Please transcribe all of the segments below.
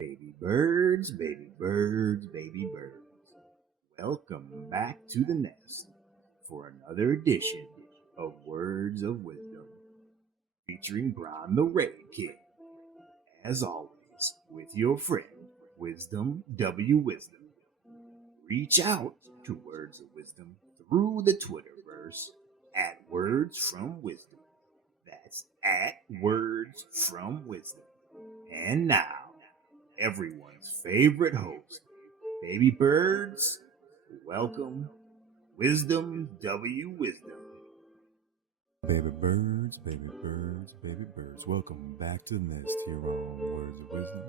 Baby birds, baby birds, baby birds. Welcome back to the nest for another edition of Words of Wisdom featuring Brian the Red Kid. As always, with your friend, Wisdom W. Wisdom. Reach out to Words of Wisdom through the Twitterverse at Words from Wisdom. That's at Words from Wisdom. And now, everyone's favorite host, Baby Birds, welcome Wisdom W. Wisdom. Baby birds, baby birds, baby birds. Welcome back to the nest here on Words of Wisdom,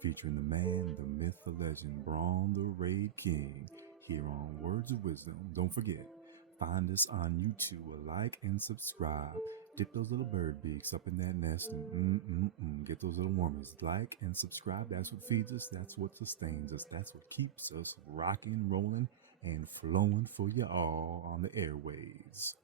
featuring the man, the myth, the legend, Braun the Raid King, here on Words of Wisdom. Don't forget, find us on YouTube, like and subscribe. Dip those little bird beaks up in that nest and get those little wormies. Like and subscribe. That's what feeds us. That's what sustains us. That's what keeps us rocking, rolling, and flowing for you all on the airways.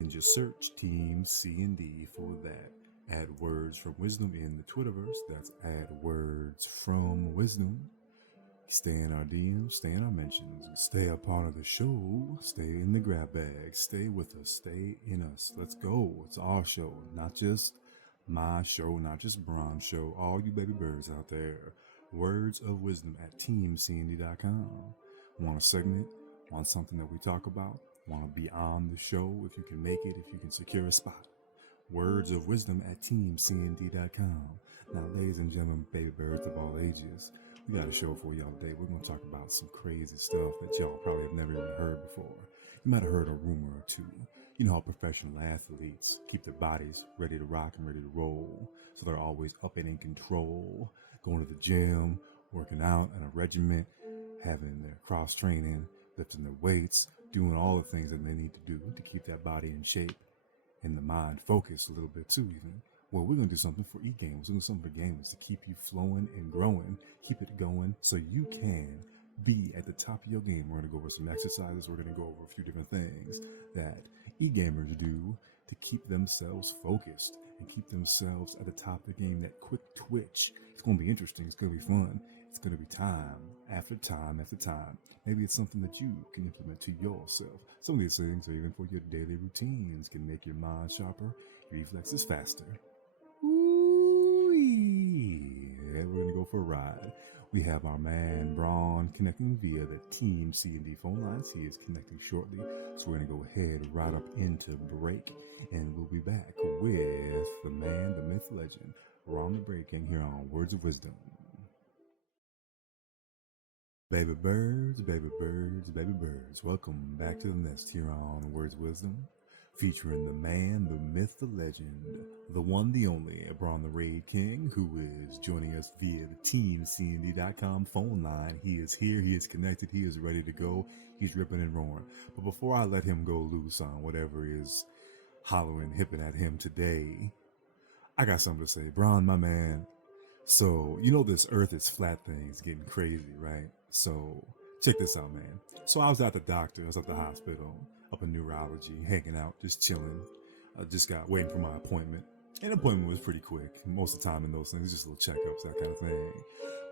And just search Team C&D for that. Add Words from Wisdom in the Twitterverse. That's add Words from Wisdom. Stay in our DMs, stay in our mentions, stay a part of the show, stay in the grab bag, stay with us, stay in us. Let's go. It's our show, not just my show, not just Braun's show. All you baby birds out there. Words of Wisdom at teamcnd.com. Want a segment? Want something that we talk about? Want to be on the show? If you can make it, if you can secure a spot. Words of Wisdom at teamcnd.com. Now, ladies and gentlemen, baby birds of all ages, we got a show for y'all today. We're going to talk about some crazy stuff that y'all probably have never even heard before. You might have heard a rumor or two. You know how professional athletes keep their bodies ready to rock and ready to roll, so they're always up and in control, going to the gym, working out in a regiment, having their cross training, lifting their weights, doing all the things that they need to do to keep that body in shape and the mind focused a little bit too, even. Well, we're going to do something for e-games. We're going to do something for gamers to keep you flowing and growing, keep it going so you can be at the top of your game. We're going to go over some exercises. We're going to go over a few different things that e-gamers do to keep themselves focused and keep themselves at the top of the game. That quick twitch. It's going to be interesting. It's going to be fun. It's going to be time after time after time. Maybe it's something that you can implement to yourself. Some of these things are even for your daily routines, can make your mind sharper, your reflexes faster. Yeah, we're going to go for a ride. We have our man Braun connecting via the Team C&D phone lines. He is connecting shortly, so we're going to go ahead right up into break, and we'll be back with the man, the myth, legend, Braun the Raid King here on Words of Wisdom. Baby birds, baby birds, baby birds, welcome back to the nest here on Words of Wisdom, featuring the man, the myth, the legend, the one, the only, Braun the Raid King, who is joining us via the TeamCND.com phone line. He is here, he is connected, he is ready to go, he's ripping and roaring. But before I let him go loose on whatever is hollering, hipping at him today, I got something to say. Braun, my man, so you know this earth is flat thing is getting crazy, right? So check this out, man. So I was at the doctor, I was at the hospital, up in neurology, hanging out, just chilling. I just got waiting for my appointment. And the appointment was pretty quick. Most of the time in those things, just little checkups, that kind of thing.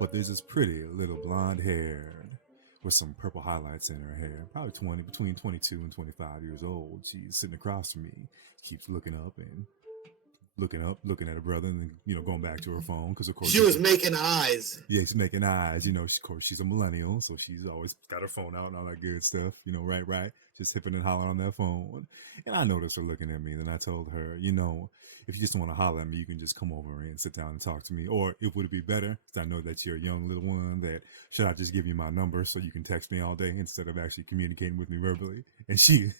But there's this pretty little blonde haired with some purple highlights in her hair, probably between 22 and 25 years old. She's sitting across from me, keeps looking at her brother, and then, going back to her phone, because of course she was making eyes. Yeah, she's making eyes. Of course, she's a millennial, so she's always got her phone out and all that good stuff. Right. Just hipping and hollering on that phone. And I noticed her looking at me. Then I told her, if you just want to holler at me, you can just come over and sit down and talk to me. Or it would be better, because I know that you're a young little one, that should I just give you my number so you can text me all day instead of actually communicating with me verbally? And she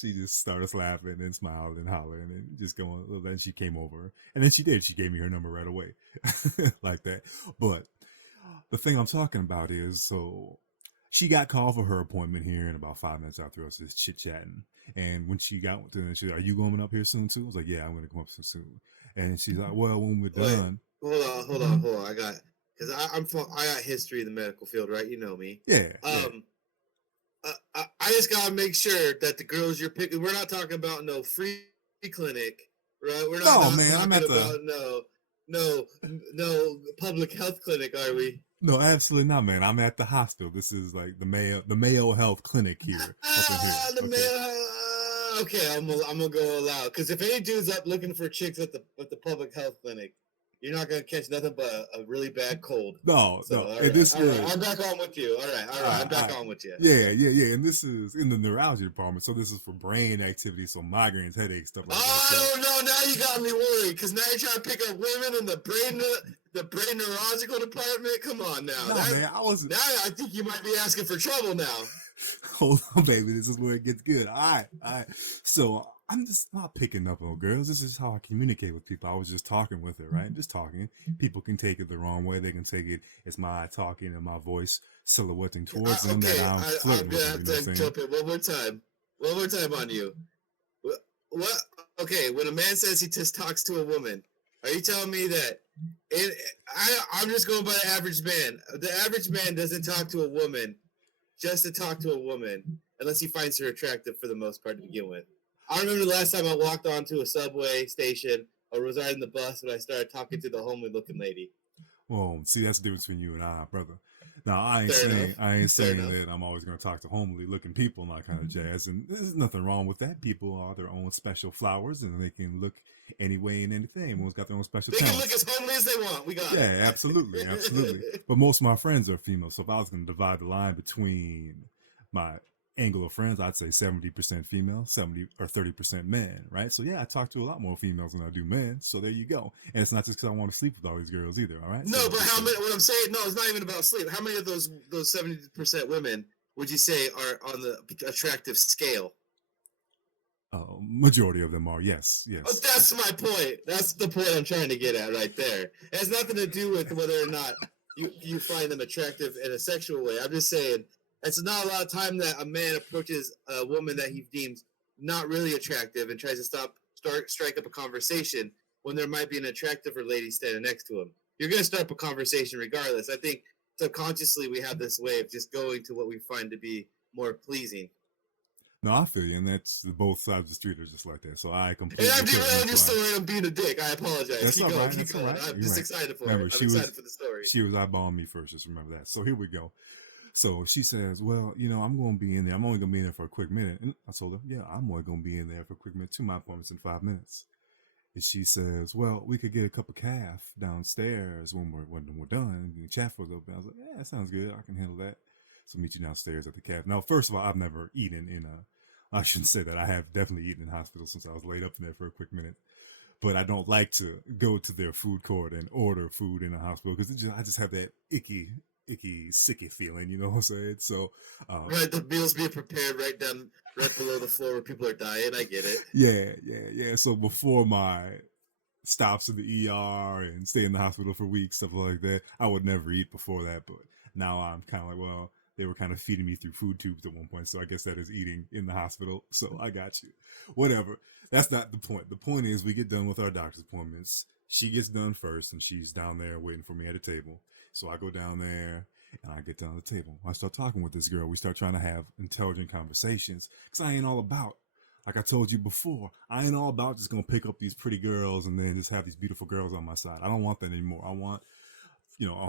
just started laughing and smiling and hollering and just going. Well, then she came over, and then she did. She gave me her number right away, like that. But the thing I'm talking about is, so she got called for her appointment here in about 5 minutes after us just chit-chatting. And when she got to, she said, "Are you going up here soon too?" I was like, "Yeah, I'm going to come up soon." And she's like, "Well, when we're done." Hold on. I got history in the medical field, right? You know me. Yeah. I just gotta make sure that the girls you're picking, we're not talking about no free clinic, right? We're not, man, talking about no no public health clinic, are we? No, absolutely not, man. I'm at the hospital. This is like the Mayo Health Clinic here, up in here. The Okay. male. Okay, I'm gonna go allow because if any dude's up looking for chicks at the public health clinic, you're not gonna catch nothing but a really bad cold. No, So no. all And right, this all right, was I'm back on with you. All right, I'm back on with you. yeah, Okay. yeah, yeah. And this is in the neurology department, so this is for brain activity, so migraines, headaches, stuff like that. I So, don't know. Now you got me worried because now you're trying to pick up women in the brain neurological department. Come on now. no, man, I was Now I think you might be asking for trouble now. hold on, baby. This is where it gets good. All right, all right. So I'm just not picking up on girls. This is how I communicate with people. I was just talking with her, right? Just talking. People can take it the wrong way. They can take it as my talking and my voice silhouetting towards them Okay, that I'm I'm flirting gonna with have them. You know to what I'm jump in one more time. One more time on you. What? Okay, when a man says he just talks to a woman, are you telling me that? I'm just going by the average man. The average man doesn't talk to a woman just to talk to a woman unless he finds her attractive for the most part to begin with. I remember the last time I walked onto a subway station or was riding the bus when I started talking to the homely looking lady. Well, see, that's the difference between you and I, brother. Now, I ain't Fair saying enough. that I'm always going to talk to homely looking people and that kind of jazz. And there's nothing wrong with that. People are their own special flowers, and they can look any way and anything. Everyone's got their own special They can talents. look as homely as they want. We got it. Yeah, absolutely, absolutely. But most of my friends are female, so if I was going to divide the line between my angle of friends, I'd say 70% female, 70 or 30% men, right? So yeah, I talk to a lot more females than I do men. So there you go. And it's not just because I want to sleep with all these girls either, all right? No, So but how many? What I'm saying, no, it's not even about sleep. How many of those 70% women would you say are on the attractive scale? Majority of them are, yes, Oh, yes. that's my point. That's the point I'm trying to get at right there. It has nothing to do with whether or not you find them attractive in a sexual way. I'm just saying it's not a lot of time that a man approaches a woman that he deems not really attractive and tries to strike up a conversation when there might be an attractiver lady standing next to him. You're going to start up a conversation regardless. I think subconsciously we have this way of just going to what we find to be more pleasing. No, I feel you, and that's both sides of the street are just like that. So I completely. And I'm just sorry I'm being a dick. I apologize. That's keep all going. right. Keep going. I'm just excited for Remember, it. I'm excited for the story. She was eyeballing me first. Just remember that. So here we go. So she says, well, I'm going to be in there. I'm only going to be in there for a quick minute. And I told her, yeah, I'm only going to be in there for a quick minute. To my appointment's in 5 minutes. And she says, well, we could get a cup of calf downstairs when we're done. And chat for a little bit. I was like, yeah, that sounds good. I can handle that. So meet you downstairs at the calf. Now, first of all, I've never eaten in a, I shouldn't say that. I have definitely eaten in hospital since I was laid up in there for a quick minute. But I don't like to go to their food court and order food in a hospital because I just have that icky, sicky feeling. You know what I'm saying? So, right, the meals being prepared right below the floor where people are dying. I get it. Yeah. So before my stops in the ER and stay in the hospital for weeks, stuff like that, I would never eat before that. But now I'm kind of like, well, they were kind of feeding me through food tubes at one point, so I guess that is eating in the hospital. So I got you. Whatever. That's not the point. The point is we get done with our doctor's appointments. She gets done first, and she's down there waiting for me at a table. So I go down there, and I get down at the table. I start talking with this girl. We start trying to have intelligent conversations, because I ain't all about, like I told you before, I ain't all about just going to pick up these pretty girls and then just have these beautiful girls on my side. I don't want that anymore. I want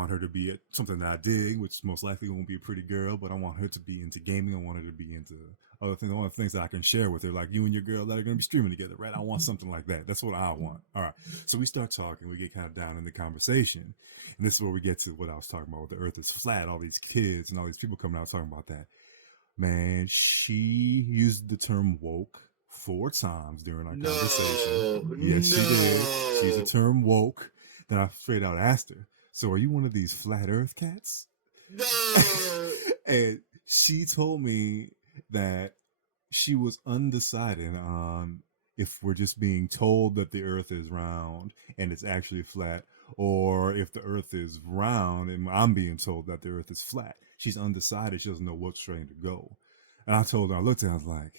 her to be something that I dig, which most likely won't be a pretty girl, but I want her to be into gaming. I want her to be into other things. I want things that I can share with her, like you and your girl that are going to be streaming together, right? I want something like that. That's what I want. All right. So we start talking. We get kind of down in the conversation. And this is where we get to what I was talking about, where the earth is flat, all these kids and all these people coming out talking about that. Man, she used the term woke 4 times during our conversation. Yes, she did. She used the term woke. Then I straight out asked her, so are you one of these flat earth cats? No. And she told me that she was undecided on if we're just being told that the earth is round and it's actually flat, or if the earth is round and I'm being told that the earth is flat. She's undecided. She doesn't know which way to go. And I told her, I looked at her, I was like,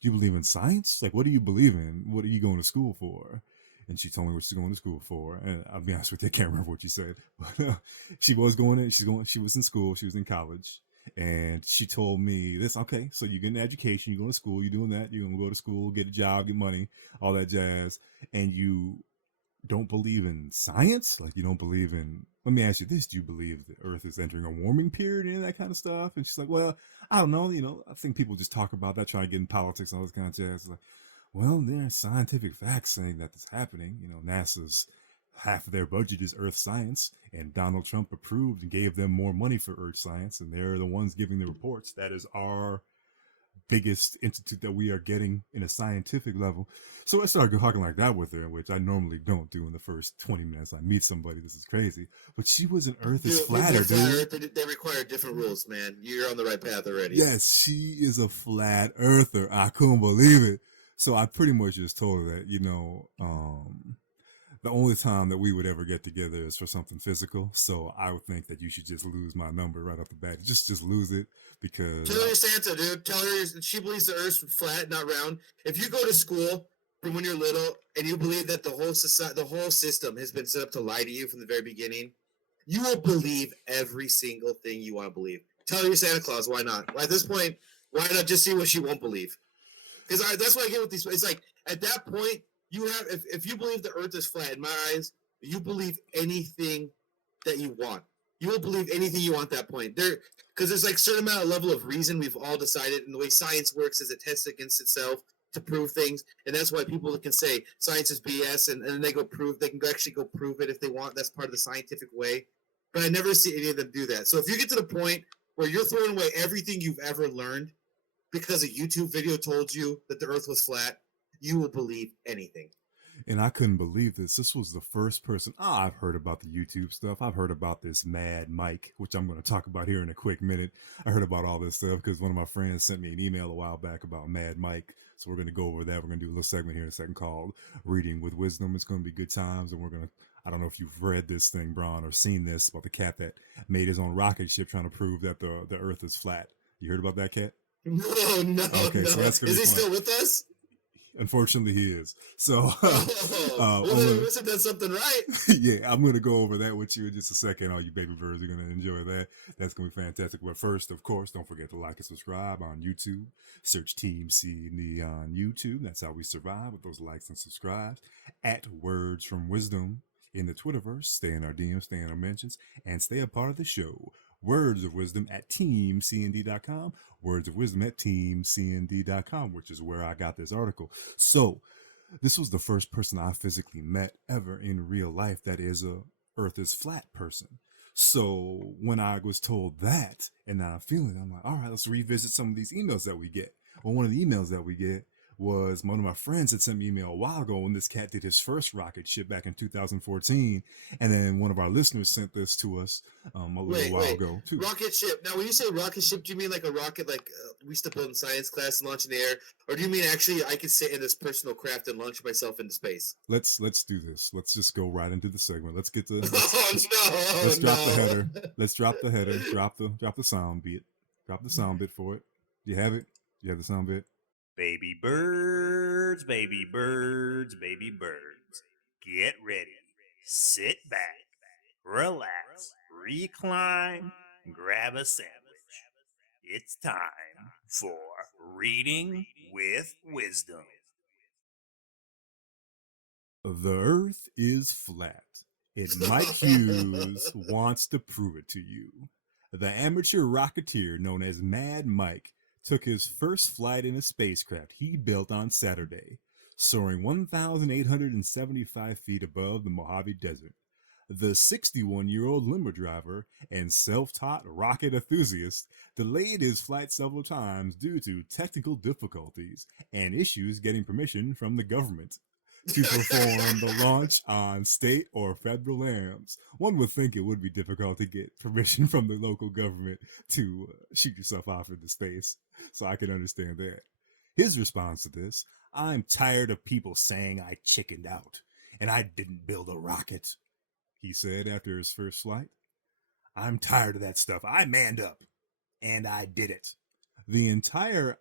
do you believe in science? Like, what do you believe in? What are you going to school for? And she told me what she's going to school for. And I'll be honest with you, I can't remember what she said. But she was she was in school. She was in college. And she told me this, okay, so you get an education, you go to school, you're doing that, you're going to go to school, get a job, get money, all that jazz. And you don't believe in science? Like, you don't believe in, let me ask you this, do you believe the Earth is entering a warming period and that kind of stuff? And she's like, well, I don't know, I think people just talk about that, trying to get in politics and all this kind of jazz. Like, well, there are scientific facts saying that this is happening. NASA's half of their budget is Earth science, and Donald Trump approved and gave them more money for Earth science, and they're the ones giving the reports. That is our biggest institute that we are getting in a scientific level. So I started talking like that with her, which I normally don't do in the first 20 minutes I meet somebody. This is crazy. But she was an Earth is flatter, dude. They require different rules, man. You're on the right path already. Yes, she is a flat earther. I couldn't believe it. So I pretty much just told her that, the only time that we would ever get together is for something physical. So I would think that you should just lose my number right off the bat. Just lose it, because tell her Santa, dude. Tell her she believes the Earth's flat, not round. If you go to school from when you're little and you believe that the whole system has been set up to lie to you from the very beginning, you will believe every single thing you want to believe. Tell her you're Santa Claus. Why not? At this point, why not just see what she won't believe? Because that's what I get with these. It's like at that point, you have if you believe the Earth is flat, in my eyes, you believe anything that you want. You will believe anything you want at that point. Because there's like a certain amount of level of reason we've all decided, and the way science works is it tests against itself to prove things, and that's why people can say science is BS, and then they can actually go prove it if they want. That's part of the scientific way. But I never see any of them do that. So if you get to the point where you're throwing away everything you've ever learned because a YouTube video told you that the Earth was flat, you will believe anything. And I couldn't believe this. This was the first person. I've heard about the YouTube stuff. I've heard about this Mad Mike, which I'm going to talk about here in a quick minute. I heard about all this stuff because one of my friends sent me an email a while back about Mad Mike. So we're going to go over that. We're going to do a little segment here in a second called Reading with Wisdom. It's going to be good times. And I don't know if you've read this thing, Braun, or seen this about the cat that made his own rocket ship trying to prove that the Earth is flat. You heard about that cat? No. Okay, no. so that's is he still with us? Unfortunately, he is. So, must have done something right. Yeah, I'm going to go over that with you in just a second. All you baby birds are going to enjoy that. That's going to be fantastic. But first, of course, don't forget to like and subscribe on YouTube. Search Team C&D on YouTube. That's how we survive, with those likes and subscribes. At Words from Wisdom in the Twitterverse. Stay in our DMs, stay in our mentions, and stay a part of the show. Words of Wisdom at teamcnd.com. Words of Wisdom at teamcnd.com, which is where I got this article. So, this was the first person I physically met ever in real life that is a Earth is flat person. So, when I was told that, and now I'm feeling it, I'm like, all right, let's revisit some of these emails that we get. Well, one of the emails that we get was one of my friends had sent me an email a while ago when this cat did his first rocket ship back in 2014, and then one of our listeners sent this to us a little while ago too. Rocket ship. Now, when you say rocket ship, do you mean like a rocket like we used to build in science class and launch in the air, or do you mean actually I could sit in this personal craft and launch myself into space? Let's do this. Let's just go right into the segment. Let's get the let's drop the header. Let's drop the header. Drop the sound bit. Drop the sound bit for it. Do you have it? You have the sound bit? Baby birds, baby birds, baby birds. Get ready. Sit back. Relax. Recline. Grab a sandwich. It's time for Reading with Wisdom. The Earth is flat, and Mike Hughes wants to prove it to you. The amateur rocketeer known as Mad Mike took his first flight in a spacecraft he built on Saturday, soaring 1,875 feet above the Mojave Desert. The 61-year-old limo driver and self-taught rocket enthusiast delayed his flight several times due to technical difficulties and issues getting permission from the government to perform the launch on state or federal lands. One would think it would be difficult to get permission from the local government to shoot yourself off into space, so I can understand that. His response to this: "I'm tired of people saying I chickened out, and I didn't build a rocket," he said after his first flight. "I'm tired of that stuff. I manned up, and I did it." The entire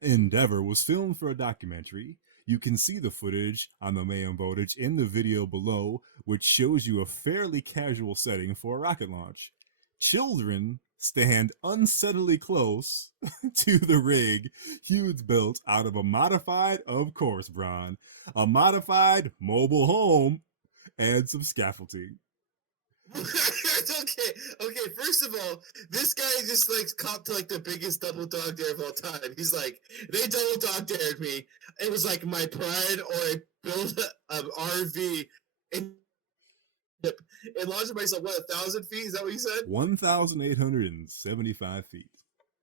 endeavor was filmed for a documentary. You can see the footage on the Mayhem Voltage in the video below, which shows you a fairly casual setting for a rocket launch. Children stand unsettlingly close to the rig Hughes built out of a modified, of course, Bron, a modified mobile home and some scaffolding. okay. First of all, this guy just like copped to like the biggest double dog dare of all time. He's like, they double dog dared me. It was like my pride, or I built an RV and launched myself 1,000 feet. Is that what you said? 1,875 feet.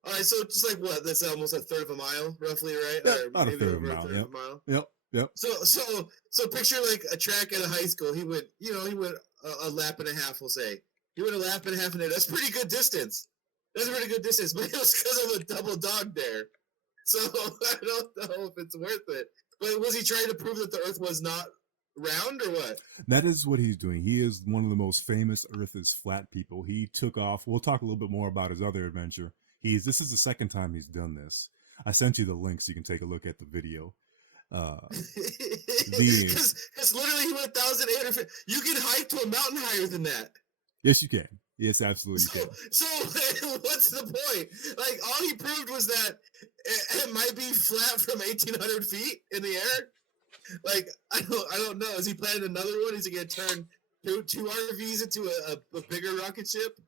All right, so just like what? That's almost a third of a mile, roughly, right? Yeah, or about maybe a third of over a mile. Of a mile. Yep. So picture like a track at a high school. He went a lap and a half. We'll say he went a lap and a half in there. That's pretty good distance. That's a pretty good distance, but it was because of a double dog dare. So I don't know if it's worth it. But was he trying to prove that the Earth was not round or what? That is what he's doing. He is one of the most famous Earth is flat people. He took off. We'll talk a little bit more about his other adventure. This is the second time he's done this. I sent you the link so you can take a look at the video. Because literally he went 1,800 feet. You can hike to a mountain higher than that. Yes, you can. Yes, absolutely you can. So what's the point? Like, all he proved was that it might be flat from 1,800 feet in the air. Like, I don't know. Is he planning another one? Is he going to turn two RVs into a bigger rocket ship?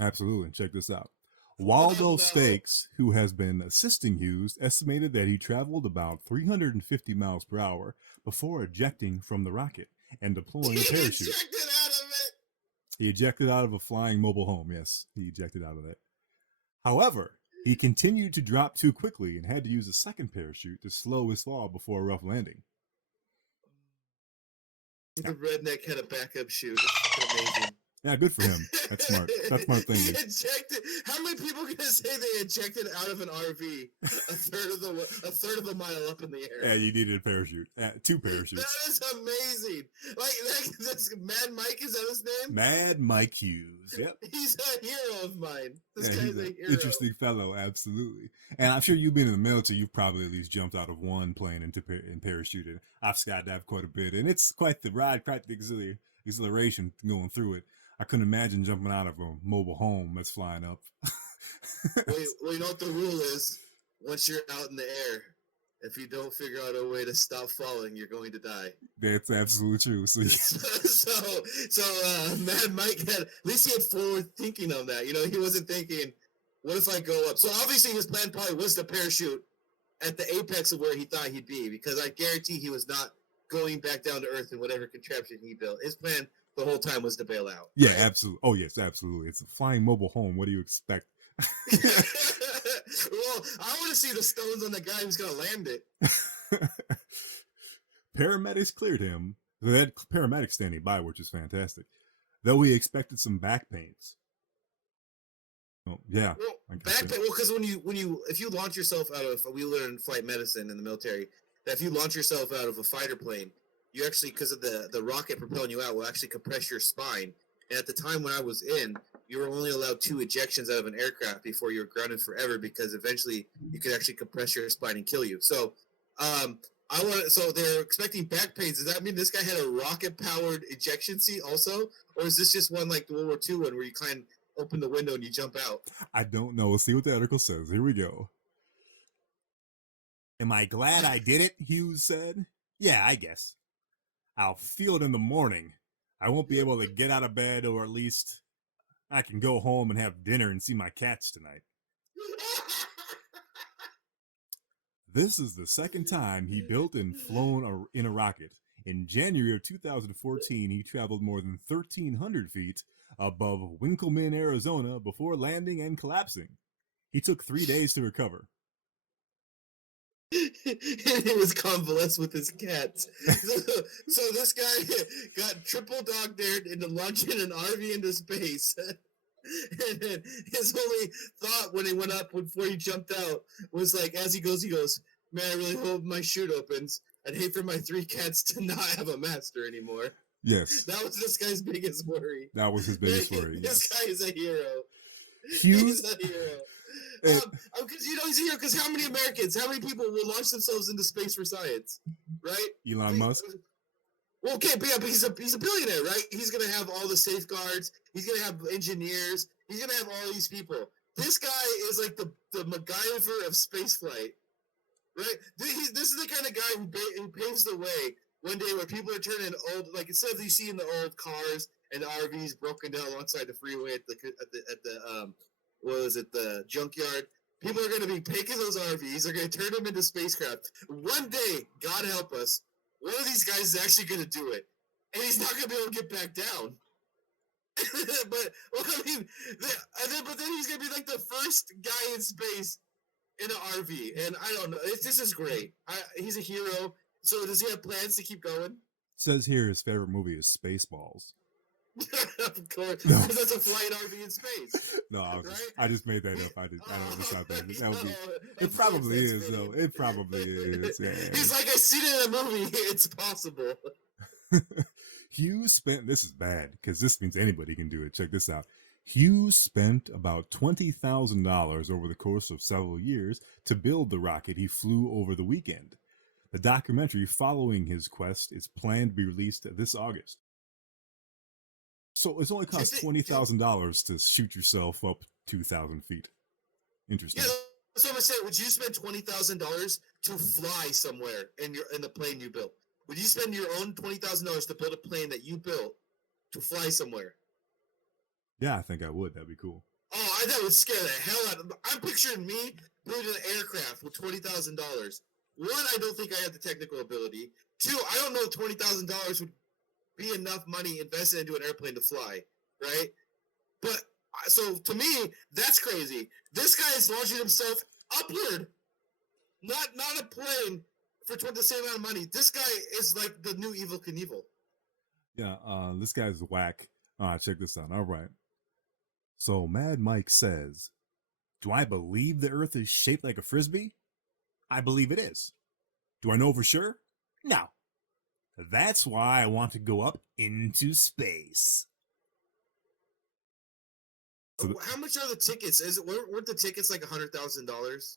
Absolutely. Check this out. Waldo Stakes, who has been assisting Hughes, estimated that he traveled about 350 miles per hour before ejecting from the rocket and deploying a parachute. He ejected out of it. He ejected out of a flying mobile home. Yes, he ejected out of that. However, he continued to drop too quickly and had to use a second parachute to slow his fall before a rough landing. The redneck had a backup chute. That's amazing. Yeah, good for him. That's smart. That's smart thing. He ejected. How many people are gonna say they ejected out of an RV a third of a mile up in the air? Yeah, you needed a parachute. 2 parachutes. That is amazing. Like this Mad Mike, is that his name? Mad Mike Hughes. Yep. He's a hero of mine. This guy's he's a an hero. interesting fellow, absolutely. And I'm sure you've been in the military. You've probably at least jumped out of one plane and parachuted. I've skydived quite a bit, and it's quite the ride, quite the exhilaration going through it. I couldn't imagine jumping out of a mobile home that's flying up. Well, you know what the rule is? Once you're out in the air, if you don't figure out a way to stop falling, you're going to die. That's absolutely true. So Mad Mike at least he had forward thinking on that. You know, he wasn't thinking, what if I go up? So obviously his plan probably was to parachute at the apex of where he thought he'd be, because I guarantee he was not going back down to earth in whatever contraption he built. His plan the whole time was to bail out. Yeah, right? Absolutely. Oh, yes, absolutely. It's a flying mobile home. What do you expect? Well, I want to see the stones on the guy who's going to land it. Paramedics cleared him. They had paramedics standing by, which is fantastic. Though he expected some back pains. Oh, yeah. Well, back pain. Well, because if you launch yourself out of, we learn flight medicine in the military, that if you launch yourself out of a fighter plane, you actually, because of the rocket propelling you out, will actually compress your spine. And at the time when I was in, you were only allowed 2 ejections out of an aircraft before you were grounded forever, because eventually you could actually compress your spine and kill you. So, so they're expecting back pains. Does that mean this guy had a rocket-powered ejection seat also, or is this just one like the World War II one where you kind of open the window and you jump out? I don't know. Let's see what the article says. Here we go. Am I glad I did it? Hughes said. Yeah, I guess. I'll feel it in the morning. I won't be able to get out of bed, or at least I can go home and have dinner and see my cats tonight. This is the second time he built and flown in a rocket. In January of 2014, he traveled more than 1,300 feet above Winkleman, Arizona, before landing and collapsing. He took 3 days to recover. He was convalescent with his cats. So this guy got triple dog dared into launching an RV into space. And his only thought when he went up before he jumped out was like, as he goes, man, I really hope my chute opens. I'd hate for my 3 cats to not have a master anymore. Yes. That was this guy's biggest worry. That was his biggest worry. This guy is a hero. Hughes? He's a hero. Because he's a hero. Because how many people will launch themselves into space for science, right? Elon Musk. Well, okay, but yeah, but he's a billionaire, right? He's gonna have all the safeguards. He's gonna have engineers. He's gonna have all these people. This guy is like the MacGyver of spaceflight, right? This is the kind of guy who paves the way one day where people are turning old, like instead of you seeing the old cars and the RVs broken down alongside the freeway at the what was it, the junkyard. People are going to be taking those RVs. They're going to turn them into spacecraft. One day, God help us, one of these guys is actually going to do it, and he's not going to be able to get back down. But well, I mean, but then he's going to be like the first guy in space in an RV, and I don't know. This is great. He's a hero. So does he have plans to keep going? Says here his favorite movie is Spaceballs. Of course, no. Because that's a flying RV in space. No, I just made that up. I don't decide that. That would be. It probably is though. It probably is. Yeah. He's like, I seen it in a movie. It's possible. Hughes spent. This is bad because this means anybody can do it. Check this out. Hughes spent about $20,000 over the course of several years to build the rocket he flew over the weekend. The documentary following his quest is planned to be released this August. So it's only cost $20,000 to shoot yourself up 2,000 feet. Interesting. Yeah, that's what I'm saying. Would you spend $20,000 to fly somewhere in the plane you built? Would you spend your own $20,000 to build a plane that you built to fly somewhere? Yeah, I think I would. That'd be cool. Oh, that would scare the hell out of me. I'm picturing me building an aircraft with $20,000. One, I don't think I have the technical ability. Two, I don't know if $20,000 would be enough money invested into an airplane to fly, right? But so to me, that's crazy. This guy is launching himself upward, not a plane for the same amount of money. This guy is like the new Evel Knievel. Yeah, this guy's whack. All right, check this out. All right. So Mad Mike says, "Do I believe the Earth is shaped like a frisbee? I believe it is. Do I know for sure? No. That's why I want to go up into space." So how much are the tickets? Weren't the tickets like $100,000?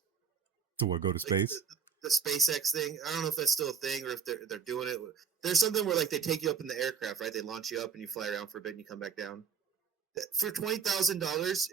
To what, go to space? Like the SpaceX thing. I don't know if that's still a thing or if they're doing it. There's something where like they take you up in the aircraft, right? They launch you up and you fly around for a bit and you come back down. For $20,000,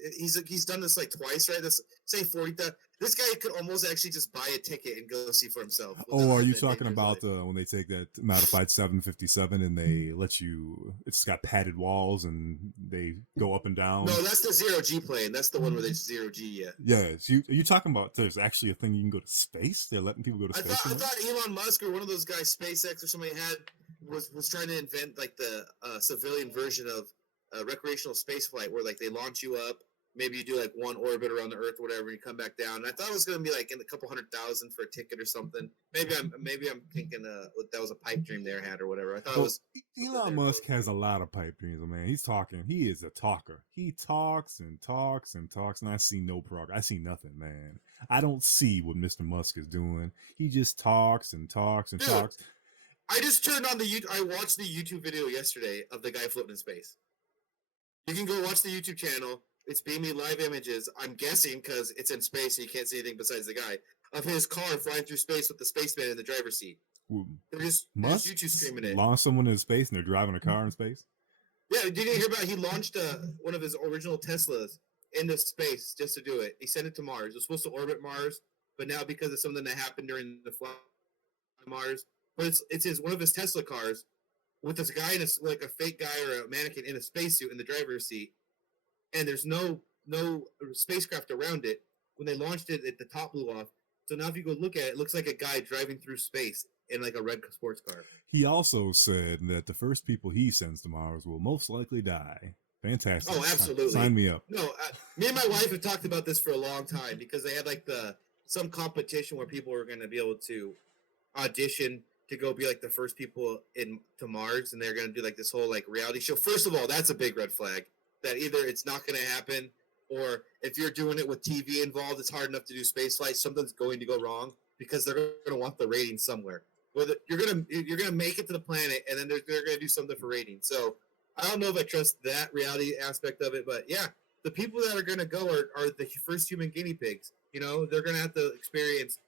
he's done this like twice, right? Let's say $40,000. This guy could almost actually just buy a ticket and go see for himself. Oh, are you talking about when they take that modified 757 and they let you? It's got padded walls and they go up and down. No, that's the zero G plane. That's the one where there's zero G yet. Yes, are you talking about? There's actually a thing you can go to space. They're letting people go to space. I thought Elon Musk or one of those guys, SpaceX or somebody was trying to invent like the civilian version of recreational space flight where like they launch you up, maybe you do like one orbit around the Earth or whatever, and you come back down. And I thought it was going to be like in a couple $100,000 for a ticket or something. Maybe I'm thinking that was a pipe dream they had or whatever. I thought it was. Elon Musk has a lot of pipe dreams, man. He's talking. He is a talker. He talks and talks and talks, and I see no progress. I see nothing, man. I don't see what Mr. Musk is doing. He just talks and talks and talks. I just turned on I watched the YouTube video yesterday of the guy floating in space. You can go watch the YouTube channel. It's beaming live images, I'm guessing, because it's in space and you can't see anything besides the guy, of his car flying through space with the spaceman in the driver's seat. They're just YouTube streaming it. Launch someone in space and they're driving a car in space? Yeah, did you hear about he launched one of his original Teslas into space just to do it. He sent it to Mars. It was supposed to orbit Mars, but now because of something that happened during the flight to Mars, but it's one of his Tesla cars with this guy like a fake guy or a mannequin in a spacesuit in the driver's seat, and there's no spacecraft around it. When they launched it, the top blew off. So now if you go look at it, it looks like a guy driving through space in like a red sports car. He also said that the first people he sends to Mars will most likely die. Fantastic. Oh, absolutely. Sign me up. No, me and my wife have talked about this for a long time because they had like some competition where people were going to be able to audition to go be like the first people to Mars, and they're going to do like this whole like reality show. First of all, that's a big red flag that either it's not going to happen, or if you're doing it with TV involved, it's hard enough to do space flight. Something's going to go wrong because they're going to want the rating somewhere. Whether you're gonna make it to the planet, and then they're going to do something for ratings. So I don't know if I trust that reality aspect of it, but yeah, the people that are going to go are the first human guinea pigs. You know, they're going to have to experience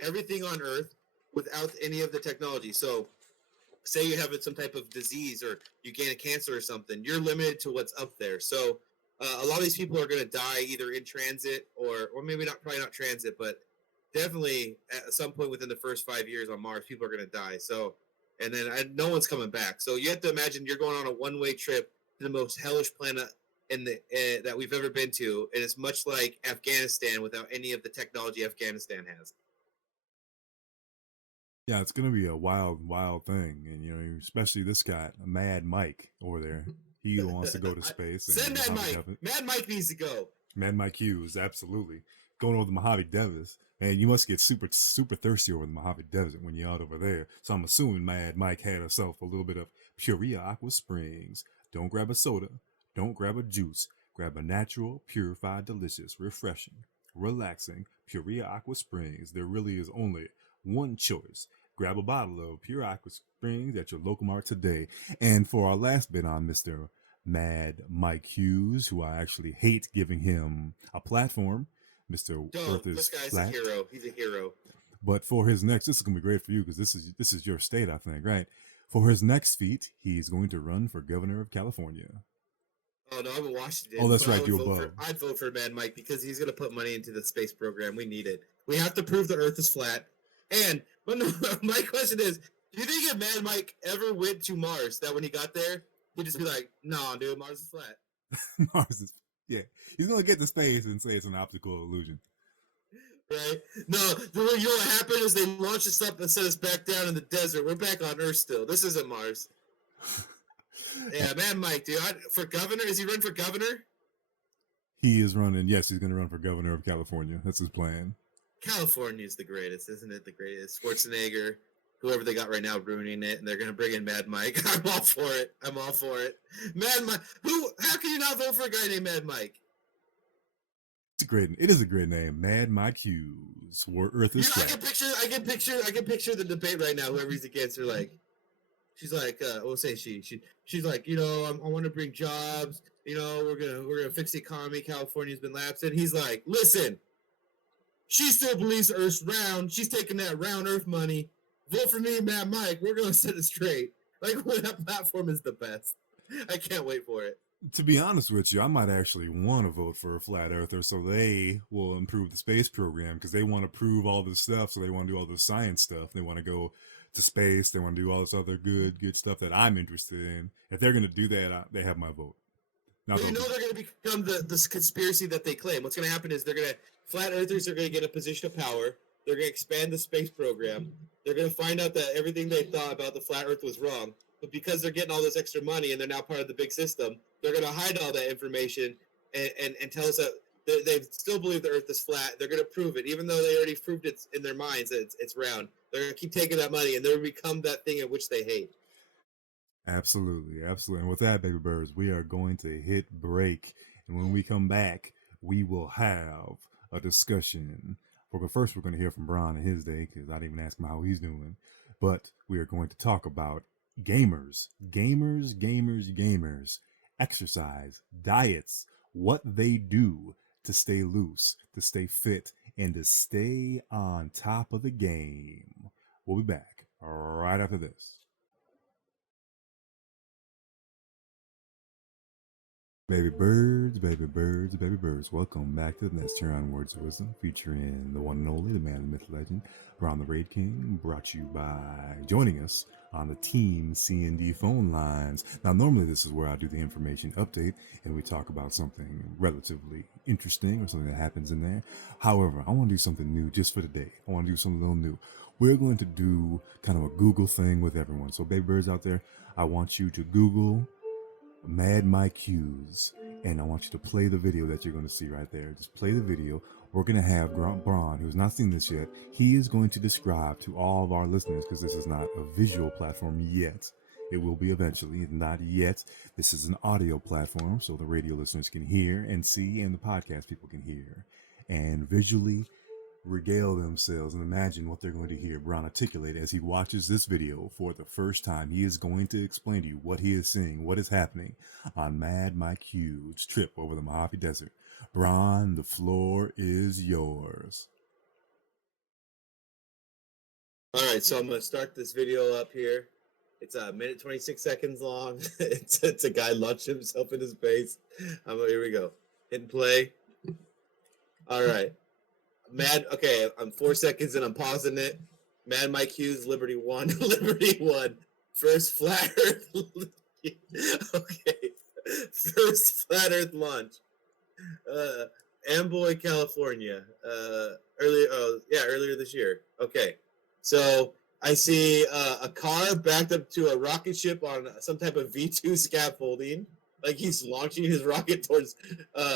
everything on Earth without any of the technology. So say you have some type of disease or you gain a cancer or something, you're limited to what's up there. So a lot of these people are going to die either in transit or maybe not, probably not transit, but definitely at some point within the first 5 years on Mars, people are going to die. So, and then no one's coming back. So you have to imagine you're going on a one-way trip to the most hellish planet in the that we've ever been to, and it's much like Afghanistan without any of the technology Afghanistan has. Yeah, it's gonna be a wild, wild thing, and especially this guy, Mad Mike over there. He wants to go to space. Send Mad Mike. Mad Mike needs to go. Mad Mike Hughes, absolutely. Going over the Mojave Desert, and you must get super, super thirsty over the Mojave Desert when you're out over there. So I'm assuming Mad Mike had himself a little bit of Purina Aqua Springs. Don't grab a soda. Don't grab a juice. Grab a natural, purified, delicious, refreshing, relaxing Purina Aqua Springs. There really is only one choice. Grab a bottle of Pure Aqua Springs at your local mart today. And for our last bit on Mr. Mad Mike Hughes, who I actually hate giving him a platform, Mr. Earth is this guy's flat. a hero. He's a hero. But for his next, this is gonna be great for you because this is your state, I think, right? For his next feat, he's going to run for governor of California. Oh no, I'm in Washington. Oh, that's right, you're above. I'd vote for Mad Mike because he's gonna put money into the space program. We need it. We have to prove the Earth is flat. And but no, my question is, do you think if Mad Mike ever went to Mars, that when he got there, he'd just be like, "Nah, dude, Mars is flat." Mars is, yeah. He's gonna get to space and say it's an optical illusion. Right? No, you know what happened is they launched us up and set us back down in the desert. We're back on Earth still. This isn't Mars. Yeah, Mad Mike, dude. For governor? Is he running for governor? He is running. Yes, he's going to run for governor of California. That's his plan. California is the greatest, isn't it? The greatest. Schwarzenegger, whoever they got right now, ruining it, and they're going to bring in Mad Mike. I'm all for it. I'm all for it. Mad Mike. How can you not vote for a guy named Mad Mike? It is a great name, Mad Mike Hughes. Earth is flat. I can picture the debate right now. Whoever he's against, are like, she's like, we'll say she's like, I want to bring jobs. We're gonna fix the economy. California's been lapsing. He's like, listen, she still believes the Earth's round. She's taking that round Earth money. Vote for me, Mad Mike. We're gonna set it straight. Like, that platform is the best. I can't wait for it. To be honest with you, I might actually want to vote for a flat earther so they will improve the space program because they want to prove all this stuff. So they want to do all this science stuff. They want to go to space. They want to do all this other good stuff that I'm interested in. If they're going to do that, they have my vote. They're going to become the conspiracy that they claim. What's going to happen is flat earthers are going to get a position of power. They're going to expand the space program. They're going to find out that everything they thought about the flat earth was wrong. But because they're getting all this extra money and they're now part of the big system, they're going to hide all that information and tell us that they still believe the earth is flat. They're going to prove it, even though they already proved it in their minds that it's round. They're going to keep taking that money and they'll become that thing in which they hate. Absolutely. Absolutely. And with that, baby birds, we are going to hit break. And when we come back, we will have a discussion. But first, we're going to hear from Bron in his day because I didn't even ask him how he's doing. But we are going to talk about gamers, exercise, diets, what they do to stay loose, to stay fit, and to stay on top of the game. We'll be back right after this. Baby birds, welcome back to the Nest here on Words of Wisdom, featuring the one and only, the man, the myth, legend, Bron the Raid King, brought to you by joining us on the Team C&D phone lines. Now, normally this is where I do the information update and we talk about something relatively interesting or something that happens in there. However, I want to do something new just for today. I want to do something a little new. We're going to do kind of a Google thing with everyone. So, baby birds out there, I want you to Google Mad Mike Hughes, and I want you to play the video that you're going to see right there. Just play the video. We're going to have Bron, who's not seen this yet. He is going to describe to all of our listeners, because this is not a visual platform yet. It will be eventually, not yet. This is an audio platform, so the radio listeners can hear and see, and the podcast people can hear and visually regale themselves and imagine what they're going to hear Bron articulate as he watches this video for the first time. He is going to explain to you what he is seeing, what is happening on Mad Mike Hughes' trip over the Mojave Desert. Bron, the floor is yours. All right, so I'm going to start this video up here. It's a minute 26 seconds long. It's a guy launching himself into space. Here we go. Hit and play. All right. Okay, I'm 4 seconds and I'm pausing it. Mad Mike Hughes, Liberty 1. Liberty 1. First flat Earth. Okay. First flat Earth launch. Amboy, California. Earlier this year. Okay. So I see a car backed up to a rocket ship on some type of V2 scaffolding. Like he's launching his rocket towards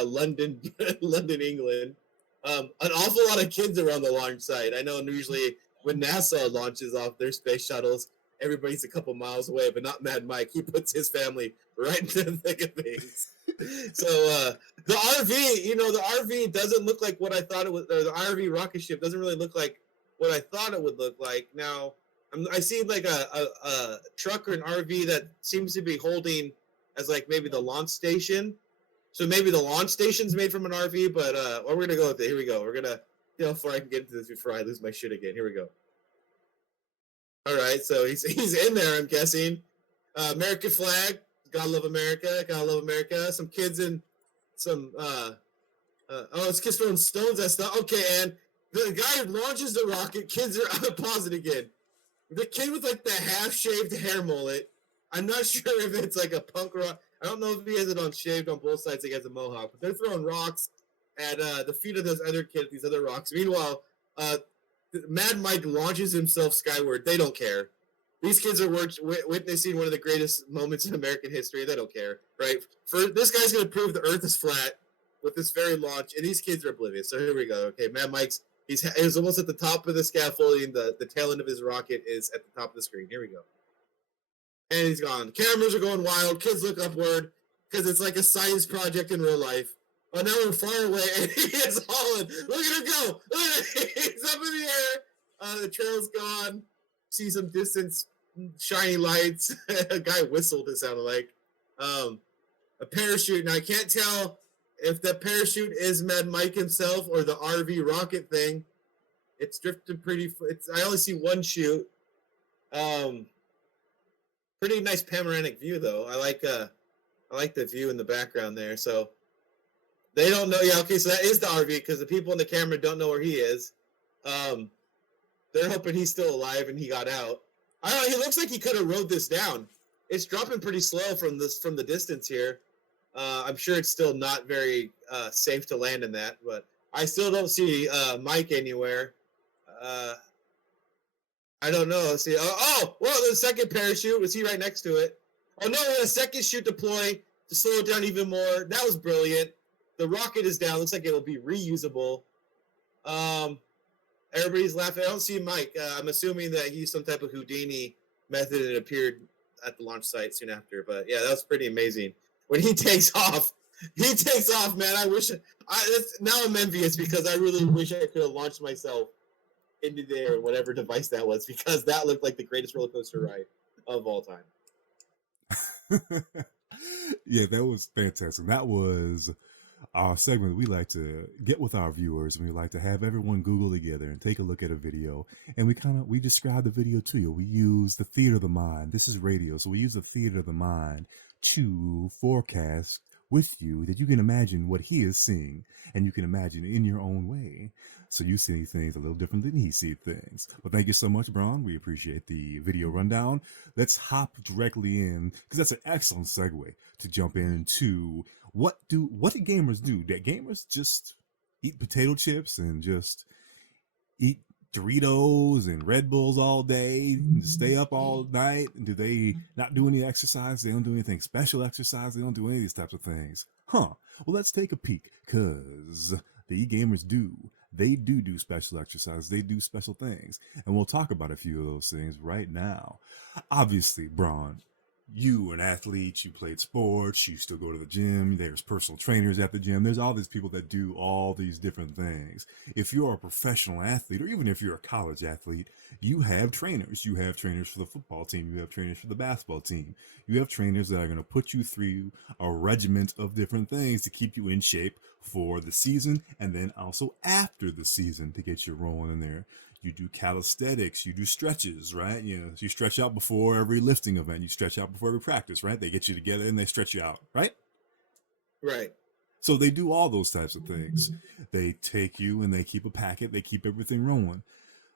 London, London, England. An awful lot of kids around the launch site. I know usually when NASA launches off their space shuttles, everybody's a couple miles away, but not Mad Mike. He puts his family right into the thick of things. So the RV, the RV doesn't look like what I thought it was. Or the RV rocket ship doesn't really look like what I thought it would look like. Now I see like a truck or an RV that seems to be holding as like maybe the launch station. So maybe the launch station's made from an RV, but we're gonna go with it. Here we go. We're gonna before I can get into this before I lose my shit again. Here we go. All right, so he's in there. I'm guessing. American flag. Gotta love America. Gotta love America. Some kids in some. It's kids throwing stones at stuff. Okay, and the guy who launches the rocket. Kids are on pause it again. The kid with like the half-shaved hair mullet. I'm not sure if it's like a punk rock. I don't know if he has it on shaved on both sides. He has a mohawk, but they're throwing rocks at the feet of those other kids. These other rocks. Meanwhile, Mad Mike launches himself skyward. They don't care. These kids are witnessing one of the greatest moments in American history. They don't care, right? For this guy's going to prove the Earth is flat with this very launch, and these kids are oblivious. So here we go. Okay, Mad Mike's he's almost at the top of the scaffolding. The tail end of his rocket is at the top of the screen. Here we go. And he's gone. Cameras are going wild. Kids look upward because it's like a science project in real life. Oh, now we're far away, and he is hauling. Look at him go. Look at him. He's up in the air. The trail's gone. See some distance, shiny lights. A guy whistled, it sounded like. A parachute. Now, I can't tell if the parachute is Mad Mike himself or the RV rocket thing. It's drifted pretty. I only see one chute. Pretty nice panoramic view, though. I like the view in the background there. So they don't know. Yeah, okay. So that is the RV because the people in the camera don't know where he is. They're hoping he's still alive and he got out. I don't know. He looks like he could have rode this down. It's dropping pretty slow from the distance here. I'm sure it's still not very safe to land in that, but I still don't see Mike anywhere. I don't know. Let's see. Well, the second parachute. Was he right next to it? Oh, no, a second chute deploy to slow it down even more. That was brilliant. The rocket is down. Looks like it'll be reusable. Everybody's laughing. I don't see Mike. I'm assuming that he used some type of Houdini method and appeared at the launch site soon after. But, yeah, that's pretty amazing. When he takes off, man. Now I'm envious because I really wish I could have launched myself into there, whatever device that was, because that looked like the greatest roller coaster ride of all time. Yeah, that was fantastic. That was our segment we like to get with our viewers, and we like to have everyone Google together and take a look at a video, and we describe the video to you. We use the theater of the mind. This is radio, so we use the theater of the mind to forecast with you that you can imagine what he is seeing, and you can imagine in your own way. So you see things a little different than he sees things. Well, thank you so much, Braun. We appreciate the video rundown. Let's hop directly in, because that's an excellent segue to jump into what do gamers do? Do gamers just eat potato chips and just eat Doritos and Red Bulls all day and stay up all night? And do they not do any exercise? They don't do anything special exercise? They don't do any of these types of things. Well, let's take a peek, because the gamers do. They do special exercise. They do special things. And we'll talk about a few of those things right now. Obviously, Braun, you an athlete, you played sports, you still go to the gym, there's personal trainers at the gym, there's all these people that do all these different things. If you're a professional athlete, or even if you're a college athlete, you have trainers. You have trainers for the football team, you have trainers for the basketball team, you have trainers that are going to put you through a regiment of different things to keep you in shape for the season, and then also after the season to get you rolling in there. You do calisthenics, you do stretches, right? You stretch out before every lifting event, you stretch out before every practice, right? They get you together and they stretch you out, right? Right. So they do all those types of things. They take you and they keep a packet, they keep everything rolling.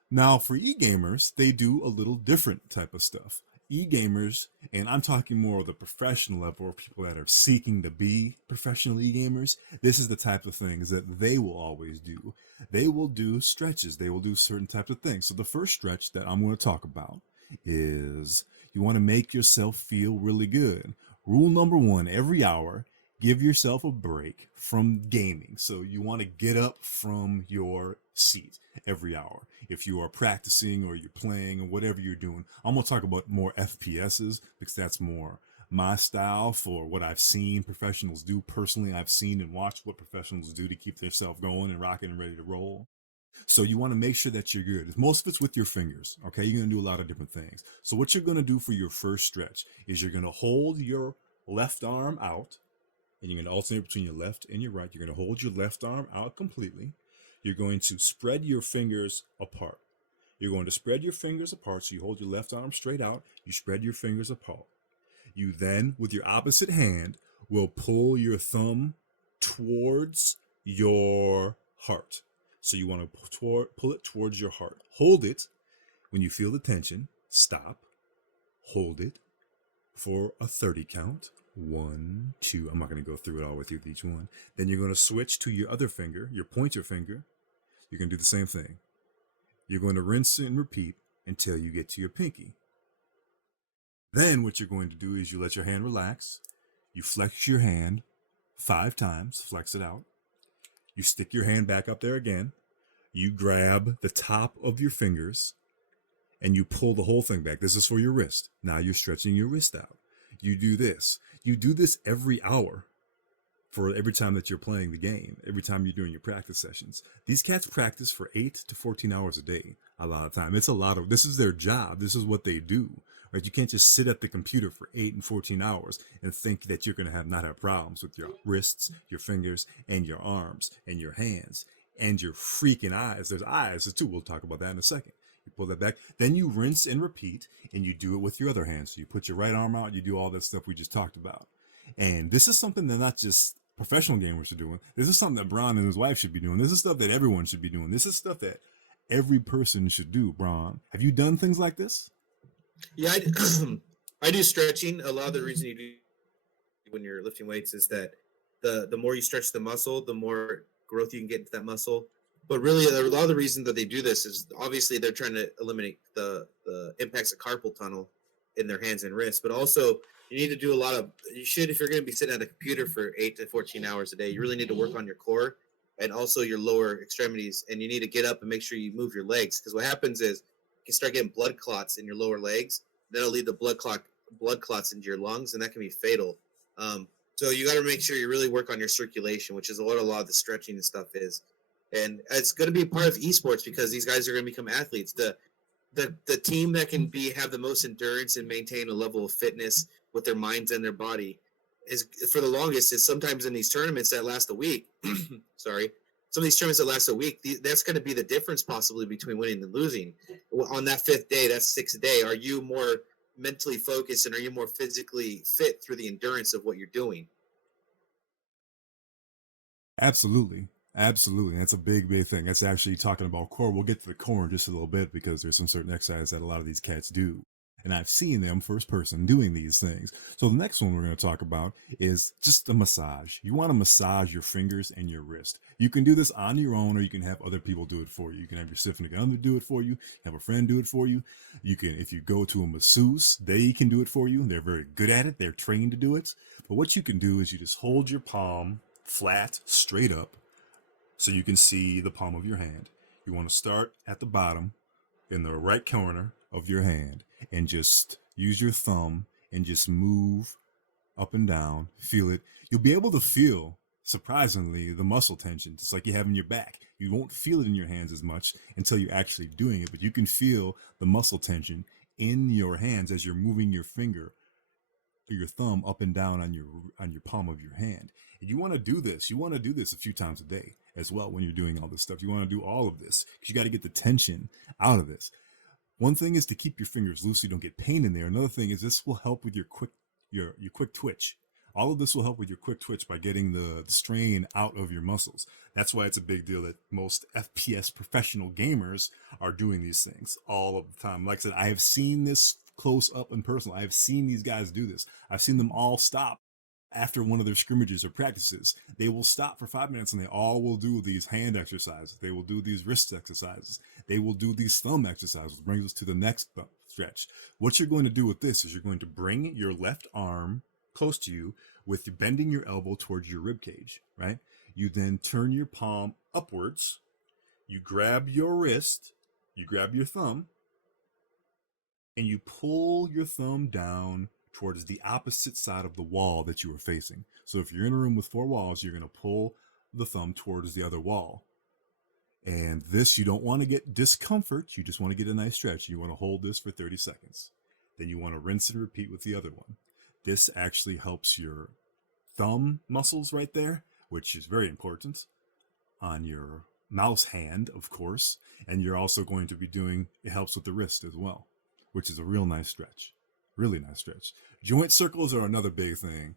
Now, for e-gamers, they do a little different type of stuff. E-gamers, and I'm talking more of the professional level, or people that are seeking to be professional e-gamers, this is the type of things that they will always do. They will do stretches. They will do certain types of things. So the first stretch that I'm going to talk about is you want to make yourself feel really good. Rule number 1, every hour, give yourself a break from gaming. So you want to get up from your seat every hour. If you are practicing or you're playing or whatever you're doing, I'm going to talk about more FPSs because that's more my style for what I've seen professionals do. Personally, I've seen and watched what professionals do to keep themselves going and rocking and ready to roll. So you want to make sure that you're good. Most of it's with your fingers, okay? You're going to do a lot of different things. So what you're going to do for your first stretch is you're going to hold your left arm out, and you're going to alternate between your left and your right. You're going to hold your left arm out completely. You're going to spread your fingers apart. You're going to spread your fingers apart. So you hold your left arm straight out. You spread your fingers apart. You then, with your opposite hand, will pull your thumb towards your heart. So you want to pull it towards your heart. Hold it. When you feel the tension, stop. Hold it for a 30 count. 1, 2. I'm not going to go through it all with you with each one. Then you're going to switch to your other finger, your pointer finger. You're going to do the same thing. You're going to rinse and repeat until you get to your pinky. Then what you're going to do is you let your hand relax. You flex your hand 5 times, flex it out. You stick your hand back up there again. You grab the top of your fingers and you pull the whole thing back. This is for your wrist. Now you're stretching your wrist out. You do this. You do this every hour for every time that you're playing the game, every time you're doing your practice sessions. These cats practice for 8 to 14 hours a day a lot of time. It's a lot of, this is their job. This is what they do, right? You can't just sit at the computer for 8 and 14 hours and think that you're going to not have problems with your wrists, your fingers, and your arms, and your hands, and your freaking eyes. There's eyes too. We'll talk about that in a second. You pull that back, then you rinse and repeat, and you do it with your other hand. So you put your right arm out, you do all that stuff we just talked about. And this is something that not just professional gamers are doing. This is something that Bron and his wife should be doing. This is stuff that everyone should be doing. This is stuff that every person should do. Bron, have you done things like this? Yeah, I do stretching. A lot of the reason you do when you're lifting weights is that the more you stretch the muscle, the more growth you can get into that muscle. But really, a lot of the reason that they do this is obviously they're trying to eliminate the impacts of carpal tunnel in their hands and wrists. But also, you need to do a lot of, if you're going to be sitting at a computer for 8 to 14 hours a day, you really need to work on your core and also your lower extremities. And you need to get up and make sure you move your legs. Because what happens is you can start getting blood clots in your lower legs. That'll lead to blood clots into your lungs, and that can be fatal. So you got to make sure you really work on your circulation, which is what a lot of the stretching and stuff is. And it's going to be a part of esports because these guys are going to become athletes. The team that can have the most endurance and maintain a level of fitness with their minds and their body is, for the longest, is sometimes in these tournaments that last a week. Sorry. Some of these tournaments that last a week, that's going to be the difference possibly between winning and losing. On that 5th day, that 6th day, are you more mentally focused and are you more physically fit through the endurance of what you're doing? Absolutely. Absolutely. That's a big, big thing. That's actually talking about core. We'll get to the core in just a little bit because there's some certain exercises that a lot of these cats do. And I've seen them first person doing these things. So the next one we're going to talk about is just a massage. You want to massage your fingers and your wrist. You can do this on your own, or you can have other people do it for you. You can have your significant other do it for you, have a friend do it for you. You can, if you go to a masseuse, they can do it for you. They're very good at it. They're trained to do it. But what you can do is you just hold your palm flat, straight up, so you can see the palm of your hand. You want to start at the bottom in the right corner of your hand and just use your thumb and just move up and down, feel it. You'll be able to feel, surprisingly, the muscle tension. It's like you have in your back. You won't feel it in your hands as much until you're actually doing it, but you can feel the muscle tension in your hands as you're moving your finger or your thumb up and down on your palm of your hand. And you want to do this. You want to do this a few times a day as well when you're doing all this stuff. You want to do all of this because you got to get the tension out of this. One thing is to keep your fingers loose so you don't get pain in there. Another thing is this will help with your quick twitch. All of this will help with your quick twitch by getting the strain out of your muscles. That's why it's a big deal that most FPS professional gamers are doing these things all of the time. Like I said, I have seen this close up and personal. I have seen these guys do this. I've seen them all stop after one of their scrimmages or practices. They will stop for 5 minutes and they all will do these hand exercises. They will do these wrist exercises. They will do these thumb exercises, which brings us to the next stretch. What you're going to do with this is you're going to bring your left arm close to you with you bending your elbow towards your rib cage, right? You then turn your palm upwards. You grab your wrist, you grab your thumb, and you pull your thumb down towards the opposite side of the wall that you are facing. So if you're in a room with 4 walls, you're going to pull the thumb towards the other wall. And this, you don't want to get discomfort. You just want to get a nice stretch. You want to hold this for 30 seconds. Then you want to rinse and repeat with the other one. This actually helps your thumb muscles right there, which is very important, on your mouse hand, of course. And you're also going to be doing, it helps with the wrist as well, which is a real nice stretch. Really nice stretch. Joint circles are another big thing.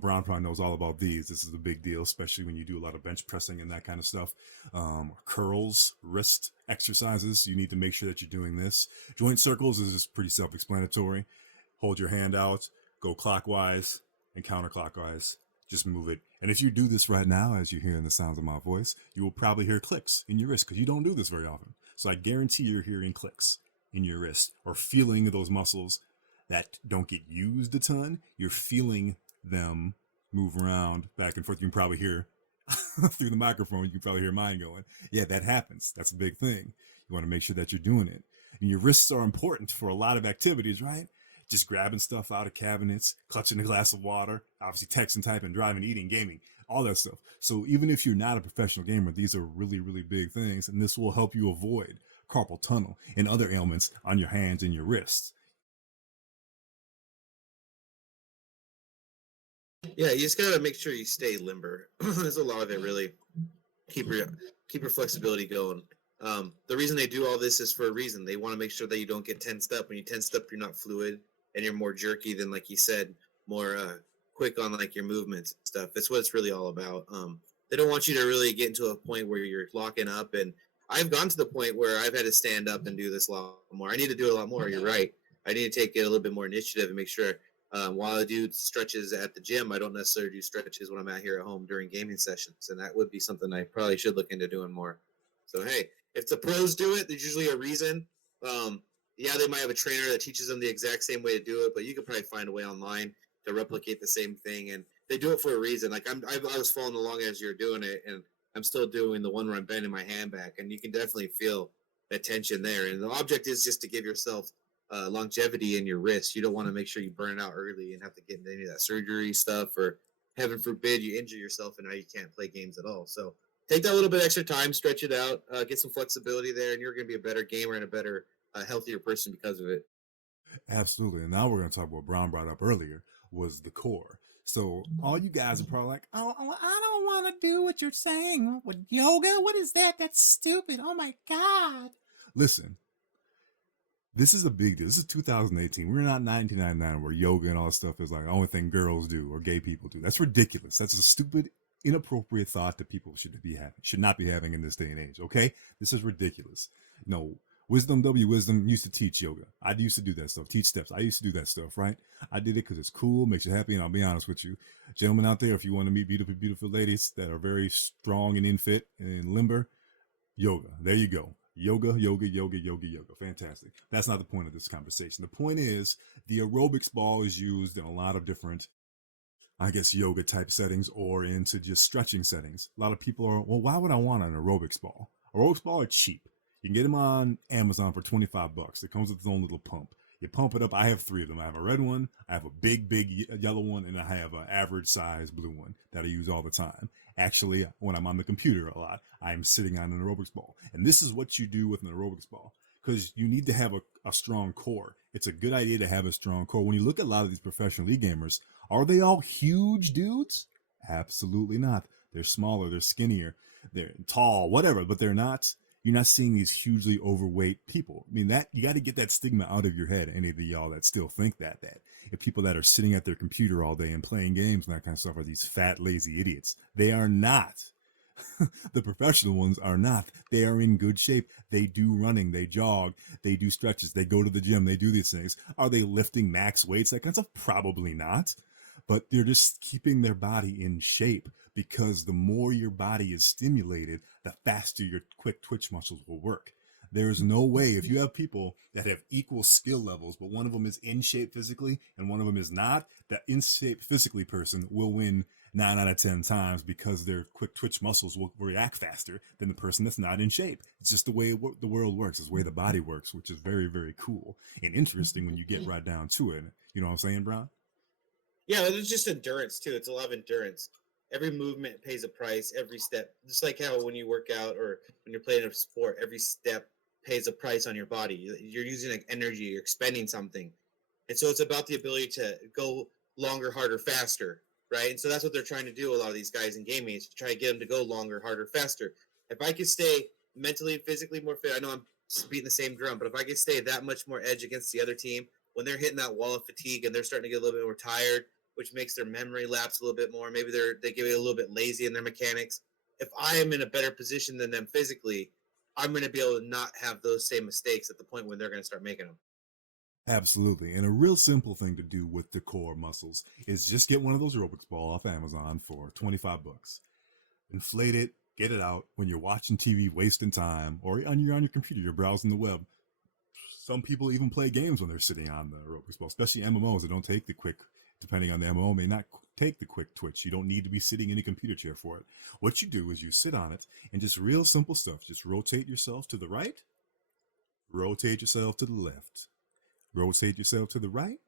Brown probably knows all about these. This is a big deal, especially when you do a lot of bench pressing and that kind of stuff. Curls, wrist exercises. You need to make sure that you're doing this. Joint circles is just pretty self-explanatory. Hold your hand out, go clockwise and counterclockwise. Just move it. And if you do this right now, as you're hearing the sounds of my voice, you will probably hear clicks in your wrist because you don't do this very often. So I guarantee you're hearing clicks in your wrist or feeling those muscles that don't get used a ton. You're feeling them move around back and forth. You can probably hear through the microphone, you can probably hear mine going, yeah, that happens. That's a big thing. You want to make sure that you're doing it. And your wrists are important for a lot of activities, right? Just grabbing stuff out of cabinets, clutching a glass of water, obviously texting, typing, driving, eating, gaming, all that stuff. So even if you're not a professional gamer, these are really, really big things. And this will help you avoid carpal tunnel and other ailments on your hands and your wrists. Yeah, you just gotta make sure you stay limber. There's a lot of it, really. Keep your flexibility going. The reason they do all this is for a reason. They want to make sure that you don't get tensed up. When you tensed up, you're not fluid and you're more jerky than, like you said, more quick on like your movements and stuff. That's what it's really all about. They don't want you to really get into a point where you're locking up. And I've gone to the point where I've had to stand up and do this a lot more. I need to do it a lot more. You're right. I need to take it a little bit more initiative and make sure. While I do stretches at the gym, I don't necessarily do stretches when I'm out here at home during gaming sessions, and that would be something I probably should look into doing more. So, hey, if the pros do it, there's usually a reason. Yeah, they might have a trainer that teaches them the exact same way to do it, but you could probably find a way online to replicate the same thing, and they do it for a reason. Like I was following along as you're doing it, and I'm still doing the one where I'm bending my hand back, and you can definitely feel that tension there. And the object is just to give yourself longevity in your wrist. You don't want to make sure you burn it out early and have to get into any of that surgery stuff, or heaven forbid you injure yourself and now you can't play games at all. So take that little bit extra time, stretch it out, get some flexibility there, and you're going to be a better gamer and a better, healthier person because of it. Absolutely. And now we're going to talk about what Brown brought up earlier was the core. So all you guys are probably like, oh, I don't want to do what you're saying. What, yoga? What is that? That's stupid. Oh my God. Listen, this is a big deal. This is 2018. We're not 1999 where yoga and all that stuff is like the only thing girls do or gay people do. That's ridiculous. That's a stupid, inappropriate thought that people should not be having in this day and age. Okay? This is ridiculous. No, Wisdom used to teach yoga. I used to do that stuff, teach steps. I used to do that stuff, right? I did it because it's cool, makes you happy, and I'll be honest with you. Gentlemen out there, if you want to meet beautiful, beautiful ladies that are very strong and in fit and limber, yoga. There you go. Yoga. Fantastic. That's not the point of this conversation. The point is the aerobics ball is used in a lot of different, I guess, yoga type settings or into just stretching settings. A lot of people are, well, why would I want an aerobics ball? Aerobics ball are cheap. You can get them on Amazon for $25. It comes with its own little pump. You pump it up. I have 3 of them. I have a red one, I have a big yellow one, and I have an average size blue one that I use all the time. Actually, when I'm on the computer a lot, I'm sitting on an aerobics ball. And this is what you do with an aerobics ball, because you need to have a strong core. It's a good idea to have a strong core. When you look at a lot of these professional league gamers, are they all huge dudes? Absolutely not. They're smaller, they're skinnier, they're tall, whatever, but they're not. You're not seeing these hugely overweight people. I mean, that you got to get that stigma out of your head. Any of y'all that still think that if people that are sitting at their computer all day and playing games and that kind of stuff are these fat, lazy idiots. They are not. The professional ones are not. They are in good shape. They do running, they jog, they do stretches, they go to the gym, they do these things. Are they lifting max weights, that kind of stuff? Probably not. But they're just keeping their body in shape, because the more your body is stimulated, the faster your quick twitch muscles will work. There is no way, if you have people that have equal skill levels, but one of them is in shape physically and one of them is not, that in shape physically person will win 9 out of 10 times, because their quick twitch muscles will react faster than the person that's not in shape. It's just the way the world works. It's the way the body works, which is very, very cool and interesting when you get right down to it. You know what I'm saying, Brian? Yeah, it's just endurance too. It's a lot of endurance. Every movement pays a price. Every step, just like how when you work out or when you're playing a sport, every step pays a price on your body. You're using like energy. You're expending something, and so it's about the ability to go longer, harder, faster, right? And so that's what they're trying to do. A lot of these guys in gaming is to try to get them to go longer, harder, faster. If I could stay mentally and physically more fit, I know I'm beating the same drum, but if I could stay that much more edge against the other team when they're hitting that wall of fatigue and they're starting to get a little bit more tired, which makes their memory lapse a little bit more. Maybe they get a little bit lazy in their mechanics. If I am in a better position than them physically, I'm going to be able to not have those same mistakes at the point when they're going to start making them. Absolutely. And a real simple thing to do with the core muscles is just get one of those aerobics ball off Amazon for 25 bucks. Inflate it, get it out when you're watching TV, wasting time, or you're on your computer, you're browsing the web. Some people even play games when they're sitting on the aerobics ball, especially MMOs that don't take the quick, depending on the MMO, may not take the quick twitch. You don't need to be sitting in a computer chair for it. What you do is you sit on it and just real simple stuff. Just rotate yourself to the right, rotate yourself to the left, rotate yourself to the right,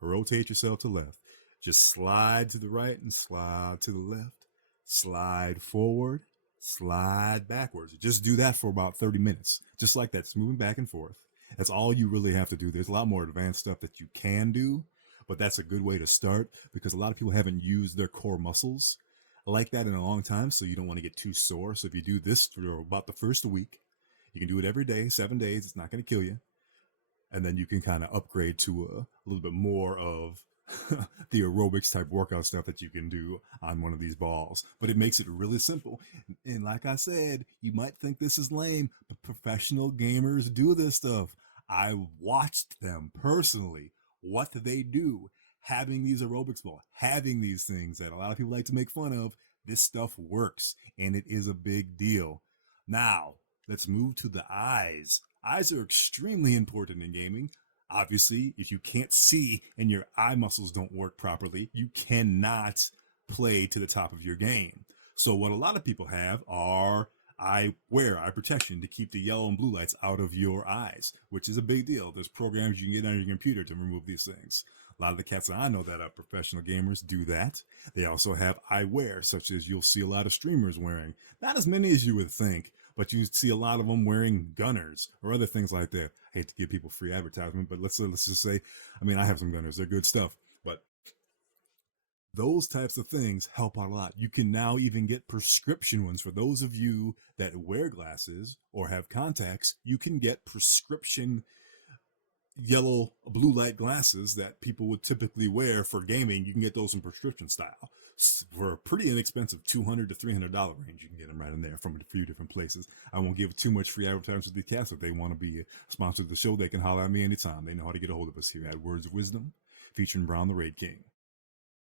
rotate yourself to the left. Just slide to the right and slide to the left. Slide forward, slide backwards. Just do that for about 30 minutes. Just like that, just moving back and forth. That's all you really have to do. There's a lot more advanced stuff that you can do, but that's a good way to start, because a lot of people haven't used their core muscles like that in a long time, so you don't want to get too sore. So if you do this for about the first week, you can do it every day, 7 days. It's not going to kill you. And then you can kind of upgrade to a little bit more of the aerobics type workout stuff that you can do on one of these balls. But it makes it really simple. And like I said, you might think this is lame, but professional gamers do this stuff. I watched them personally, what they do, having these aerobics balls, having these things that a lot of people like to make fun of. This stuff works, and it is a big deal. Now, let's move to the eyes. Eyes are extremely important in gaming. Obviously, if you can't see and your eye muscles don't work properly, you cannot play to the top of your game. So what a lot of people have are eye protection to keep the yellow and blue lights out of your eyes, which is a big deal. There's programs you can get on your computer to remove these things. A lot of the cats that I know that are professional gamers do that. They also have eyewear, such as you'll see a lot of streamers wearing. Not as many as you would think, but you see a lot of them wearing gunners or other things like that. I hate to give people free advertisement, but let's just say, I mean, I have some gunners. They're good stuff. But those types of things help out a lot. You can now even get prescription ones. For those of you that wear glasses or have contacts, you can get prescription yellow blue light glasses that people would typically wear for gaming. You can get those in prescription style for a pretty inexpensive $200 to $300 range. You can get them right in there from a few different places. I won't give too much free advertising to the cast. If they want to be a sponsor of the show, they can holler at me anytime. They know how to get a hold of us here at Words of Wisdom, featuring Brown the Raid King.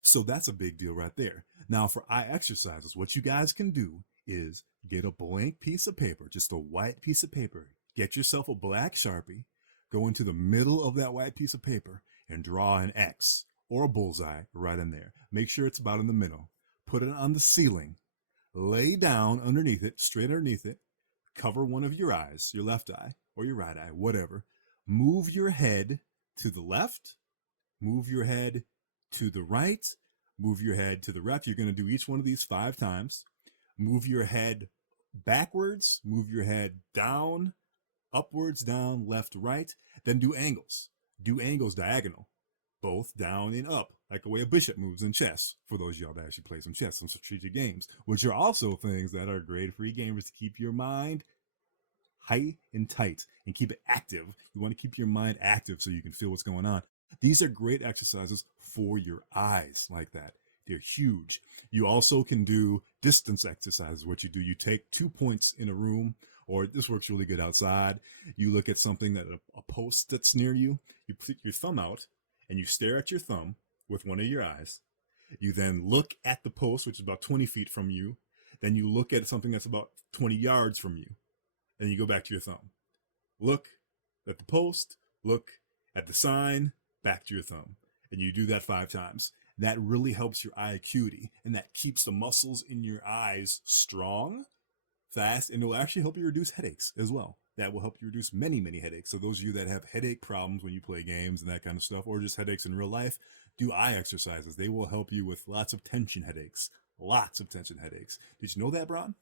So that's a big deal right there. Now for eye exercises, what you guys can do is get a blank piece of paper, just a white piece of paper. Get yourself a black Sharpie, go into the middle of that white piece of paper and draw an X or a bullseye right in there. Make sure it's about in the middle. Put it on the ceiling. Lay down underneath it, straight underneath it. Cover one of your eyes, your left eye or your right eye, whatever. Move your head to the left. Move your head to the right. Move your head to the left. You're going to do each one of these 5 times. Move your head backwards. Move your head down, upwards, down, left, right. Then do angles. Do angles diagonal. both down and up, like the way a bishop moves in chess, for those of y'all that actually play some chess, some strategic games, which are also things that are great for gamers to keep your mind high and tight and keep it active. You want to keep your mind active so you can feel what's going on. These are great exercises for your eyes like that. They're huge. You also can do distance exercises. What you do, you take 2 points in a room, or this works really good outside. You look at something that a post that's near you, you put your thumb out and you stare at your thumb with one of your eyes. You then look at the post, which is about 20 feet from you. Then you look at something that's about 20 yards from you. Then you go back to your thumb. Look at the post, look at the sign, back to your thumb. And you do that 5 times. That really helps your eye acuity, and that keeps the muscles in your eyes strong, fast, and it will actually help you reduce headaches as well. That will help you reduce many, many headaches. So those of you that have headache problems when you play games and that kind of stuff, or just headaches in real life, do eye exercises. They will help you with lots of tension headaches. Lots of tension headaches. Did you know that, Bron?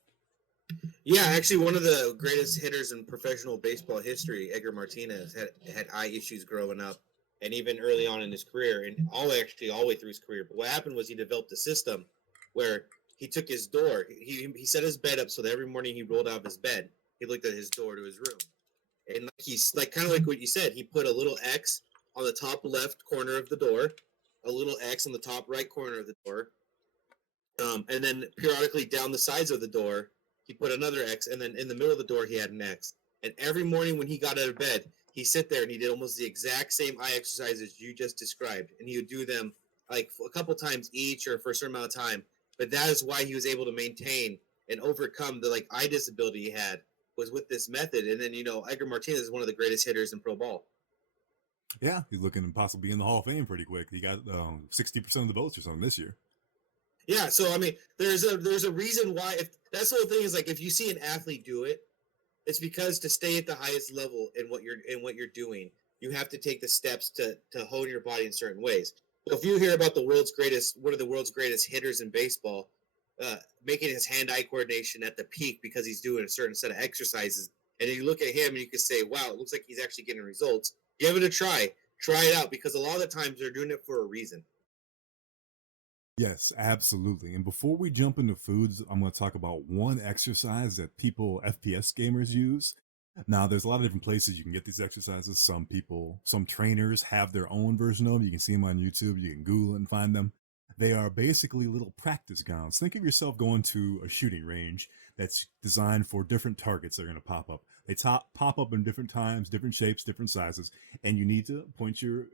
Yeah, actually, one of the greatest hitters in professional baseball history, Edgar Martinez, had eye issues growing up, and even early on in his career, and all the way through his career. But what happened was he developed a system where he took his door, he set his bed up so that every morning he rolled out of his bed, he looked at his door to his room, and he's like kind of like what you said. He put a little X on the top left corner of the door, a little X on the top right corner of the door, and then periodically down the sides of the door he put another X, and then in the middle of the door he had an X. And every morning when he got out of bed, he'd sit there and he did almost the exact same eye exercises you just described, and he would do them like a couple times each or for a certain amount of time. But that is why he was able to maintain and overcome the eye disability he had, was with this method. And then Edgar Martinez is one of the greatest hitters in pro ball. Yeah, he's looking to possibly be in the Hall of Fame pretty quick. He got 60% of the votes or something this year. Yeah, so I mean, there's a reason why. If that's the whole thing is, like, if you see an athlete do it, it's because to stay at the highest level in what you're doing, you have to take the steps to hone your body in certain ways. So if you hear about one of the world's greatest hitters in baseball, making his hand-eye coordination at the peak because he's doing a certain set of exercises, and you look at him and you can say, "Wow, it looks like he's actually getting results." Give it a try. Try it out, because a lot of the times they're doing it for a reason. Yes, absolutely. And before we jump into foods, I'm going to talk about one exercise that people, FPS gamers, use. Now, there's a lot of different places you can get these exercises. Some trainers have their own version of them. You can see them on YouTube. You can Google it and find them. They are basically little practice grounds. Think of yourself going to a shooting range that's designed for different targets that are going to pop up. They pop up in different times, different shapes, different sizes, and you need to point your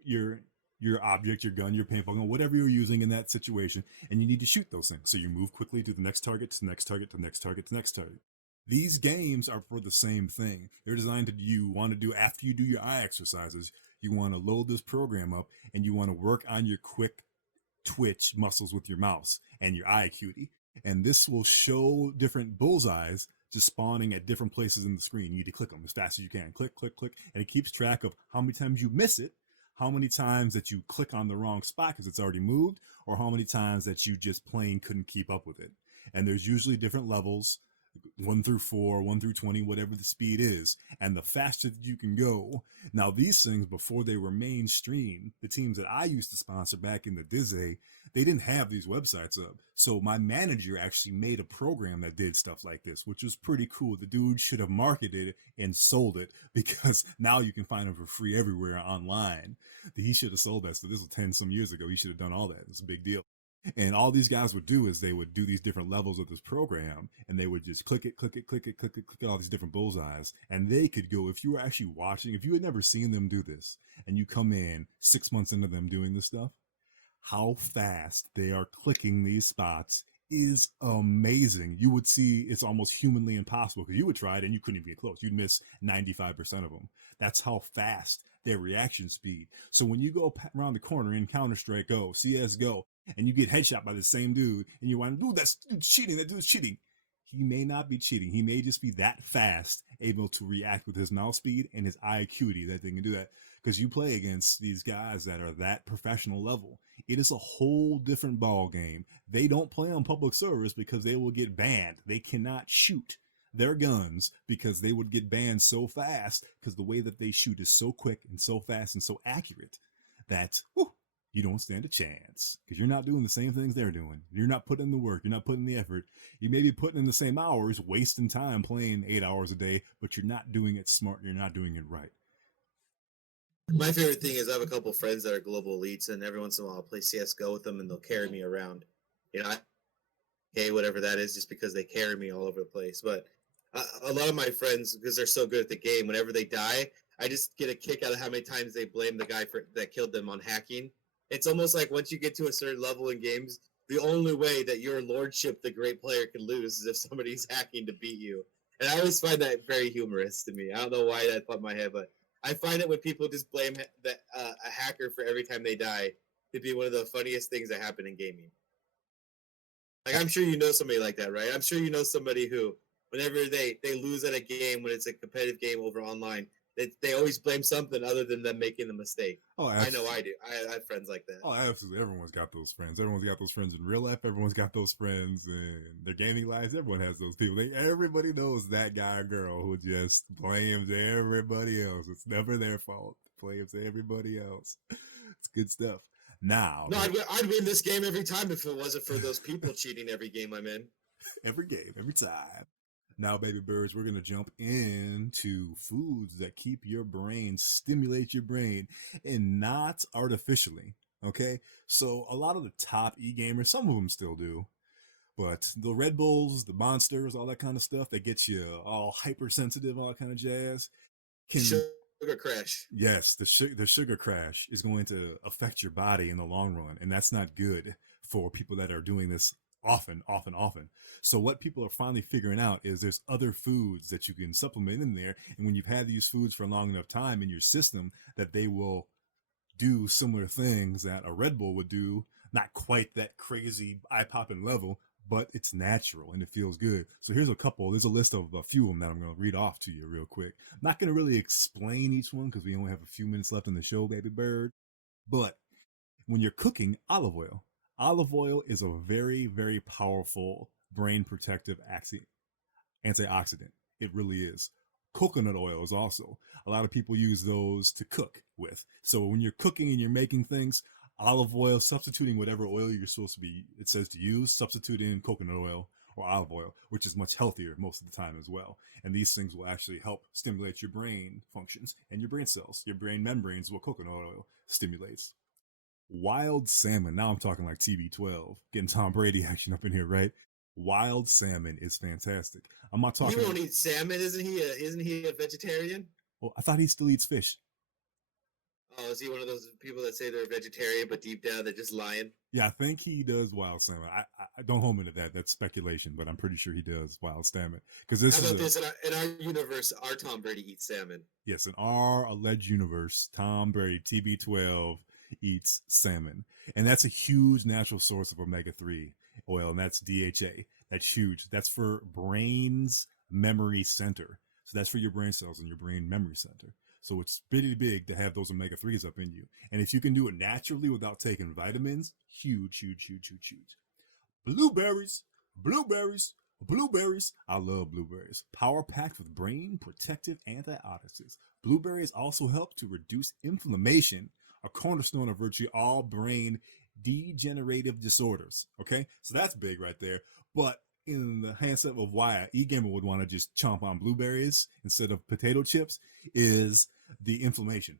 object, your gun, your paintball gun, whatever you're using in that situation, and you need to shoot those things. So you move quickly to the next target, to the next target, to the next target, to the next target. These games are for the same thing. They're designed to after you do your eye exercises, you want to load this program up and you want to work on your quick twitch muscles with your mouse and your eye acuity. And this will show different bullseyes just spawning at different places in the screen. You need to click them as fast as you can. Click, click, click. And it keeps track of how many times you miss it, how many times that you click on the wrong spot because it's already moved, or how many times that you just plain couldn't keep up with it. And there's usually different levels, 1 through 4, 1 through 20, whatever the speed is, and the faster that you can go. Now, these things, before they were mainstream, the teams that I used to sponsor back in the Disney, they didn't have these websites up. So my manager actually made a program that did stuff like this, which was pretty cool. The dude should have marketed it and sold it, because now you can find them for free everywhere online. He should have sold that. So this was 10 some years ago. He should have done all that. It's a big deal. And all these guys would do is they would do these different levels of this program, and they would just click it, click it, click it, click it, click all these different bullseyes. And they could go, if you were actually watching, if you had never seen them do this, and you come in 6 months into them doing this stuff, how fast they are clicking these spots is amazing. You would see it's almost humanly impossible, because you would try it and you couldn't even get close. You'd miss 95% of them. That's how fast their reaction speed. So when you go around the corner in Counter-Strike Go, CS Go, and you get headshot by the same dude, and you want, dude, that's cheating. That dude's cheating. He may not be cheating. He may just be that fast, able to react with his mouse speed and his eye acuity that they can do that. Because you play against these guys that are that professional level, it is a whole different ball game. They don't play on public servers because they will get banned. They cannot shoot their guns because they would get banned so fast, because the way that they shoot is so quick and so fast and so accurate that you don't stand a chance because you're not doing the same things they're doing. You're not putting in the work. You're not putting in the effort. You may be putting in the same hours, wasting time playing 8 hours a day, but you're not doing it smart. You're not doing it right. My favorite thing is I have a couple friends that are global elites, and every once in a while I'll play CS:GO with them, and they'll carry me around. Okay, whatever that is, just because they carry me all over the place. But a lot of my friends, because they're so good at the game, whenever they die, I just get a kick out of how many times they blame the guy that killed them on hacking. It's almost like once you get to a certain level in games, the only way that your lordship, the great player, can lose is if somebody's hacking to beat you. And I always find that very humorous to me. I don't know why that popped in my head, but I find it when people just blame a hacker for every time they die to be one of the funniest things that happen in gaming. Like, I'm sure you know somebody like that, right? I'm sure you know somebody who, whenever they lose at a game, when it's a competitive game over online, they always blame something other than them making the mistake. Oh, I know I do. I have friends like that. Oh, absolutely. Everyone's got those friends. Everyone's got those friends in real life. Everyone's got those friends in their gaming lives. Everyone has those people. Everybody knows that guy or girl who just blames everybody else. It's never their fault. Blames everybody else. It's good stuff. Now, no, I'd win this game every time if it wasn't for those people cheating every game I'm in. Every game, every time. Now, baby birds, we're going to jump into foods that keep your brain, stimulate your brain, and not artificially. Okay? So, a lot of the top e-gamers, some of them still do, but the Red Bulls, the Monsters, all that kind of stuff that gets you all hypersensitive, all that kind of jazz. Sugar crash. Yes, the sugar crash is going to affect your body in the long run, and that's not good for people that are doing this often. So what people are finally figuring out is there's other foods that you can supplement in there, and when you've had these foods for a long enough time in your system, that they will do similar things that a Red Bull would do, not quite that crazy eye-popping level, but it's natural and it feels good. So there's a list of a few of them that I'm going to read off to you real quick. I'm not going to really explain each one because we only have a few minutes left in the show, baby bird. But when you're cooking, olive oil is a very, very powerful brain protective antioxidant. It really is. Coconut oil is also. A lot of people use those to cook with. So when you're cooking and you're making things, olive oil, substituting whatever oil you're supposed to be, it says to use, substitute in coconut oil or olive oil, which is much healthier most of the time as well. And these things will actually help stimulate your brain functions and your brain cells. Your brain membranes, what coconut oil stimulates. Wild salmon. Now I'm talking like TB12, getting Tom Brady action up in here, right? Wild salmon is fantastic. I'm not talking. He won't eat salmon, isn't he a vegetarian? Well, I thought he still eats fish. Oh, is he one of those people that say they're vegetarian, but deep down they're just lying? Yeah, I think he does wild salmon. I don't hold me to that. That's speculation, but I'm pretty sure he does wild salmon. Because this How about this? In our universe, our Tom Brady eats salmon. Yes, in our alleged universe, Tom Brady, TB12, eats salmon. And that's a huge natural source of omega-3 oil, and that's DHA. That's huge. That's for brain's memory center. So that's for your brain cells and your brain memory center. So it's pretty big to have those omega-3s up in you. And if you can do it naturally without taking vitamins, huge. Blueberries. I love blueberries. Power packed with brain protective antioxidants. Blueberries also help to reduce inflammation, a cornerstone of virtually all brain degenerative disorders. Okay, so that's big right there. But in the handset of why an e-gamer would want to just chomp on blueberries instead of potato chips is the inflammation.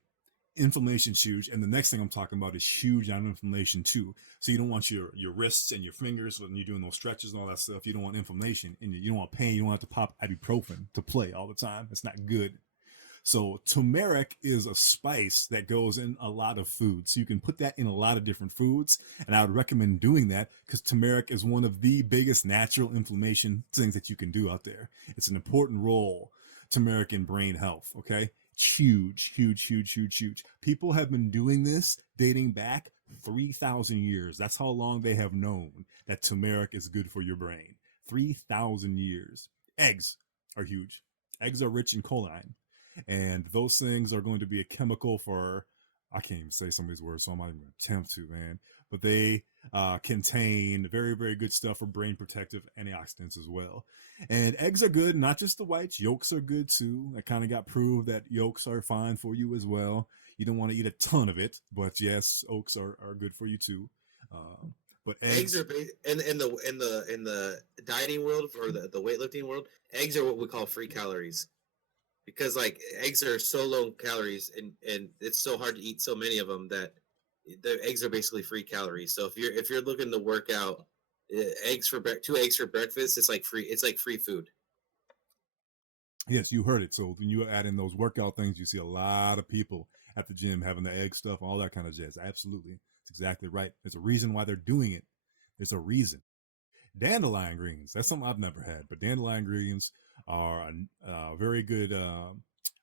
Inflammation's huge, and the next thing I'm talking about is huge on inflammation too. So you don't want your wrists and your fingers when you're doing those stretches and all that stuff. You don't want inflammation, and you don't want pain. You don't have to pop ibuprofen to play all the time. It's not good. So turmeric is a spice that goes in a lot of foods. So you can put that in a lot of different foods. And I would recommend doing that because turmeric is one of the biggest natural inflammation things that you can do out there. It's an important role, turmeric in brain health. Okay. Huge. People have been doing this dating back 3,000 years. That's how long they have known that turmeric is good for your brain. 3,000 years. Eggs are huge. Eggs are rich in choline. And those things are going to be a chemical for, I can't even say some of these words, so I'm not even going to attempt to, man. but they contain very, very good stuff for brain protective antioxidants as well. And eggs are good, not just the whites. Yolks are good too. That kind of got proved that yolks are fine for you as well. You don't want to eat a ton of it, but yes, oats are good for you too. But Eggs are in the dieting world or the weightlifting world. Eggs are what we call free calories because like eggs are so low in calories and it's so hard to eat so many of them that the eggs are basically free calories. So if you're looking to work out, eggs for 2 eggs for breakfast, it's like free. It's like free food. Yes, you heard it. So when you add in those workout things, you see a lot of people at the gym having the egg stuff, all that kind of jazz. Absolutely. It's exactly right. There's a reason why they're doing it. There's a reason. Dandelion greens. That's something I've never had, but dandelion greens are a very good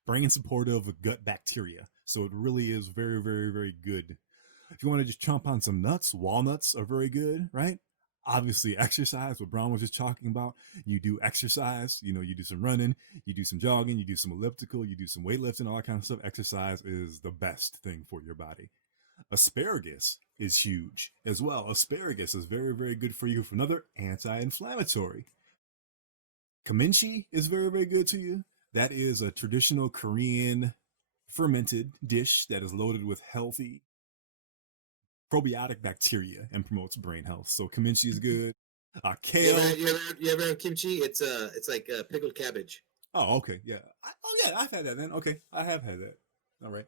brain supportive of gut bacteria. So it really is very, very, very good. If you want to just chomp on some nuts, walnuts are very good, right? Obviously, exercise, what Brown was just talking about. You do exercise, you do some running, you do some jogging, you do some elliptical, you do some weightlifting, all that kind of stuff. Exercise is the best thing for your body. Asparagus is huge as well. Asparagus is very, very good for you for another anti-inflammatory. Kimchi is very, very good to you. That is a traditional Korean fermented dish that is loaded with healthy probiotic bacteria and promotes brain health. So kimchi is good. Kale. You ever have kimchi? It's like pickled cabbage. Oh, okay, yeah. I've had that then. Okay, I have had that. All right.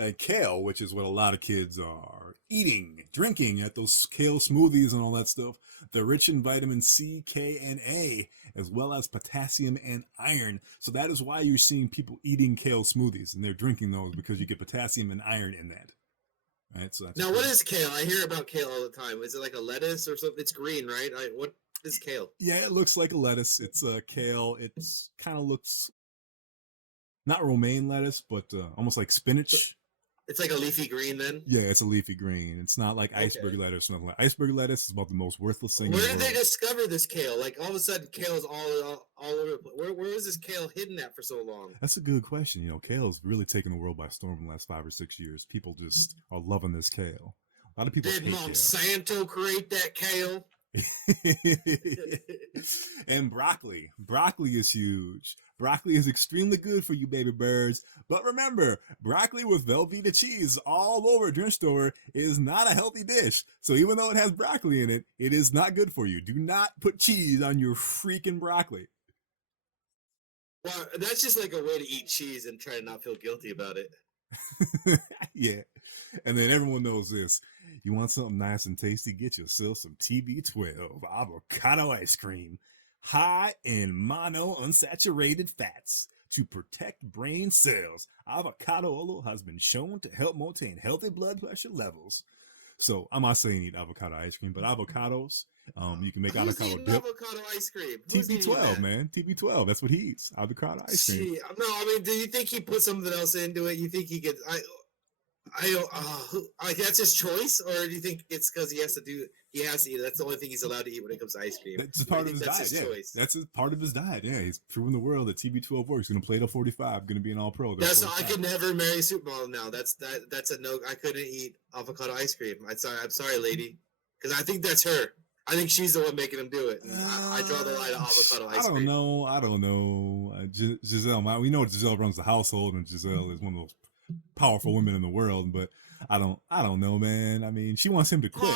And kale, which is what a lot of kids are eating, drinking at those kale smoothies and all that stuff. They're rich in vitamin C, K, and A, as well as potassium and iron. So that is why you're seeing people eating kale smoothies and they're drinking those because you get potassium and iron in that. Right, so that's now, what is kale? I hear about kale all the time. Is it like a lettuce or something? It's green, right? What is kale? Yeah, it looks like a lettuce. It's kale. It's kind of looks not romaine lettuce, but almost like spinach. It's like a leafy green then? Yeah, it's a leafy green. It's not like iceberg lettuce or nothing like iceberg lettuce is about the most worthless thing. Where did they discover this kale? Like all of a sudden kale is all over the place. Where was this kale hidden at for so long? That's a good question. Kale's really taken the world by storm in the last 5 or 6 years. People just are loving this kale. A lot of people did Monsanto create that kale? And broccoli. Broccoli is huge. Broccoli is extremely good for you baby birds. But remember, broccoli with Velveeta cheese all over a drink store is not a healthy dish. So even though it has broccoli in it, it is not good for you. Do not put cheese on your freaking broccoli. Well, that's just like a way to eat cheese and try to not feel guilty about it. Yeah. And then everyone knows this. You want something nice and tasty? Get yourself some TB12 avocado ice cream. High in monounsaturated fats to protect brain cells. Avocado oil has been shown to help maintain healthy blood pressure levels. So I'm not saying eat avocado ice cream, but avocados, you can make avocado dip. Avocado ice cream. TB12, man. TB12. That's what he eats. Avocado ice cream. No, I mean, do you think he put something else into it? You think he gets? I don't. Like that's his choice, or do you think it's because he has to do? He has to eat it. That's the only thing he's allowed to eat when it comes to ice cream. That's part of his diet. Yeah, that's part of his diet. Yeah, he's proven the world that TB12 works. Going to play till 45. Going to be an All-Pro. I could never marry a supermodel now. That's a no. I couldn't eat avocado ice cream. I'm sorry, lady, because I think that's her. I think she's the one making him do it. I draw the line at avocado ice cream. I don't know. Giselle, we know Giselle runs the household, and Giselle is one of those powerful women in the world. But I don't know, man. I mean, she wants him to quit.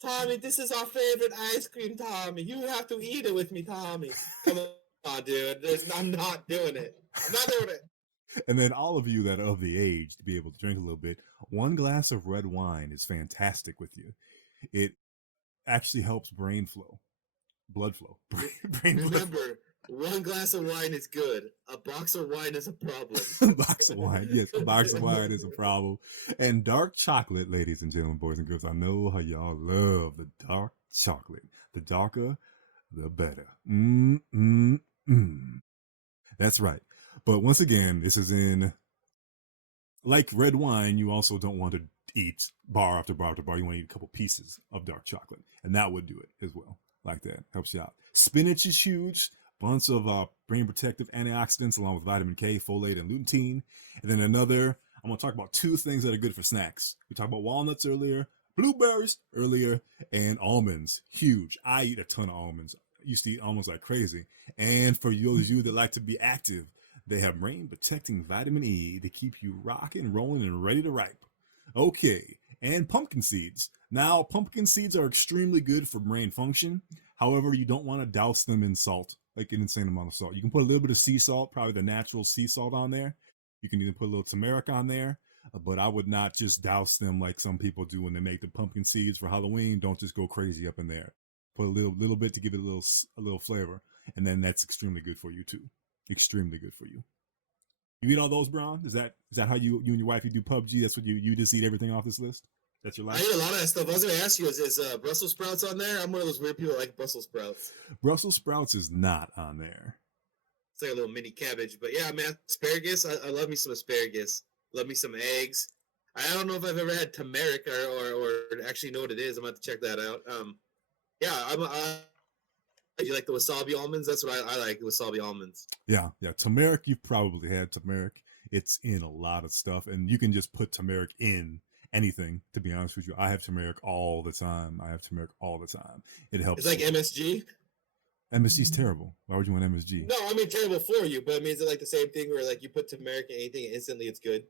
Tommy, this is our favorite ice cream, Tommy. You have to eat it with me, Tommy. Come on, dude. I'm not doing it. I'm not doing it. And then all of you that are of the age to be able to drink a little bit, 1 glass of red wine is fantastic with you. It actually helps blood flow. Remember, 1 glass of wine is good. A box of wine is a problem. A box of wine, yes. A box of wine is a problem. And dark chocolate, ladies and gentlemen, boys and girls, I know how y'all love the dark chocolate. The darker, the better. That's right. But once again, this is like red wine, you also don't want to eat bar after bar after bar. You want to eat a couple pieces of dark chocolate. And that would do it as well. Like that. Helps you out. Spinach is huge. Bunch of brain protective antioxidants along with vitamin K, folate, and lutein. And then I'm going to talk about 2 things that are good for snacks. We talked about walnuts earlier. blueberries earlier, and almonds. Huge. I eat a ton of almonds. I used to eat almonds like crazy. And for those of you that like to be active, they have rain protecting vitamin E to keep you rocking, rolling, and ready to ripe. Okay, and pumpkin seeds. Now, pumpkin seeds are extremely good for brain function. However, you don't want to douse them in salt, like an insane amount of salt. You can put a little bit of sea salt, probably the natural sea salt on there. You can even put a little turmeric on there, but I would not just douse them like some people do when they make the pumpkin seeds for Halloween. Don't just go crazy up in there. Put a little bit to give it a little flavor, and then that's extremely good for you too. Extremely good for you. You eat all those, Brown? Is that how you and your wife do PUBG? That's what you just eat everything off this list? That's your life? I eat a lot of that stuff. I was going to ask you, is Brussels sprouts on there? I'm one of those weird people that like Brussels sprouts. Brussels sprouts is not on there. It's like a little mini cabbage. But yeah, man, asparagus. I love me some asparagus. Love me some eggs. I don't know if I've ever had turmeric or actually know what it is. I'm going to have to check that out. Yeah, you like the wasabi almonds? That's what I like, the wasabi almonds. Yeah. Turmeric, you've probably had turmeric. It's in a lot of stuff, and you can just put turmeric in anything, to be honest with you. I have turmeric all the time. It helps. It's like MSG? MSG's terrible. Why would you want MSG? No, I mean terrible for you, but I mean, is it like the same thing where like you put turmeric in anything and instantly it's good?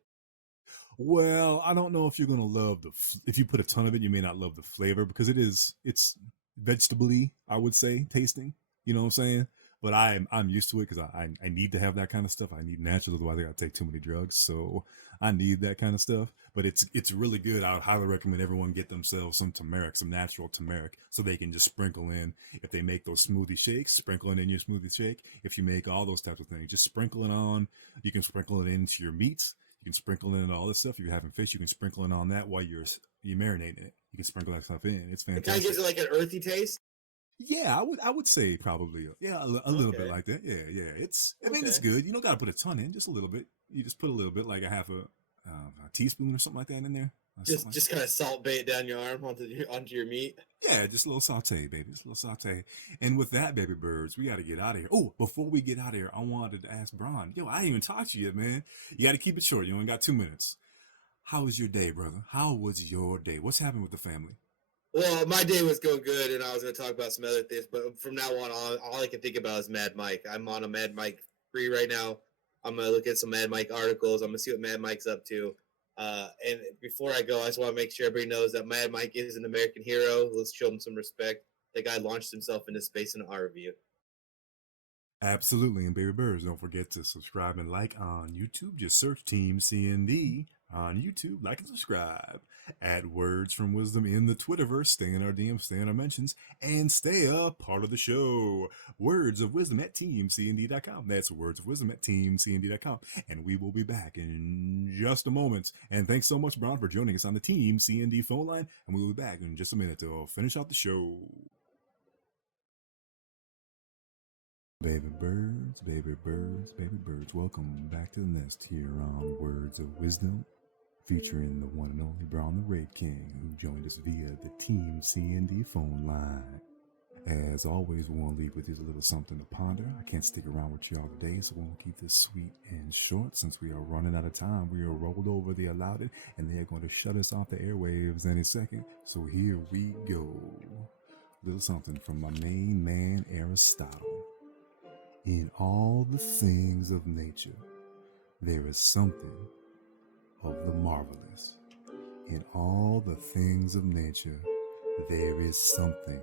Well, I don't know if you're gonna love if you put a ton of it, you may not love the flavor because it's vegetable-y, I would say, tasting. You know what I'm saying? But I'm used to it because I need to have that kind of stuff. I need natural, otherwise I gotta take too many drugs. So I need that kind of stuff. But it's really good. I would highly recommend everyone get themselves some turmeric, some natural turmeric, so they can just sprinkle in. If they make those smoothie shakes, sprinkle it in your smoothie shake. If you make all those types of things, just sprinkle it on. You can sprinkle it into your meats. You can sprinkle in all this stuff. If you're having fish, you can sprinkle it on that while you're marinating it. You can sprinkle that stuff in. It's fantastic. It kind of gives it like an earthy taste. Yeah, I would say probably a little bit like that. Yeah. It's good. You don't got to put a ton in, just a little bit. You just put a little bit, like a half a teaspoon or something like that in there. Just kind of salt bait down your arm onto your meat. Yeah, just a little saute, baby. Just a little saute. And with that, baby birds, we got to get out of here. Oh, before we get out of here, I wanted to ask Bron. Yo, I ain't even talked to you yet, man. You got to keep it short. You only got 2 minutes. How was your day, brother? How was your day? What's happening with the family? Well, my day was going good, and I was going to talk about some other things, but from now on, all I can think about is Mad Mike. I'm on a Mad Mike free right now. I'm going to look at some Mad Mike articles. I'm going to see what Mad Mike's up to. And before I go, I just want to make sure everybody knows that Mad Mike is an American hero. Let's show him some respect. The guy launched himself into space in our review. Absolutely. And baby birds, don't forget to subscribe and like on YouTube. Just search Team CND on YouTube. Like and subscribe. Add Words from Wisdom in the Twitterverse. Stay in our DMs, stay in our mentions, and stay a part of the show. Words of Wisdom at teamcnd.com. That's Words of Wisdom at teamcnd.com. And we will be back in just a moment. And thanks so much, Brown, for joining us on the Team CND phone line. And we will be back in just a minute to finish out the show. Baby birds, baby birds, baby birds, welcome back to the nest here on Words of Wisdom, featuring the one and only Brown the Raid King, who joined us via the Team CND phone line. As always, we want to leave with you a little something to ponder. I can't stick around with y'all today, so we'll keep this sweet and short. Since we are running out of time, we are rolled over the allotted, and they are going to shut us off the airwaves any second. So here we go. Little something from my main man, Aristotle. In all the things of nature, there is something of the marvelous. In all the things of nature, there is something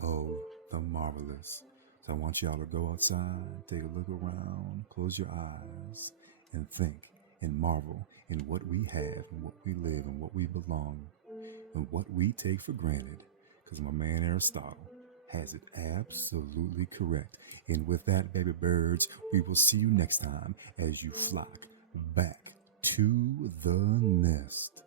of the marvelous. So I want y'all to go outside, take a look around, close your eyes, and think and marvel in what we have and what we live and what we belong and what we take for granted. Because my man Aristotle has it absolutely correct. And with that, baby birds, we will see you next time as you flock back to the nest.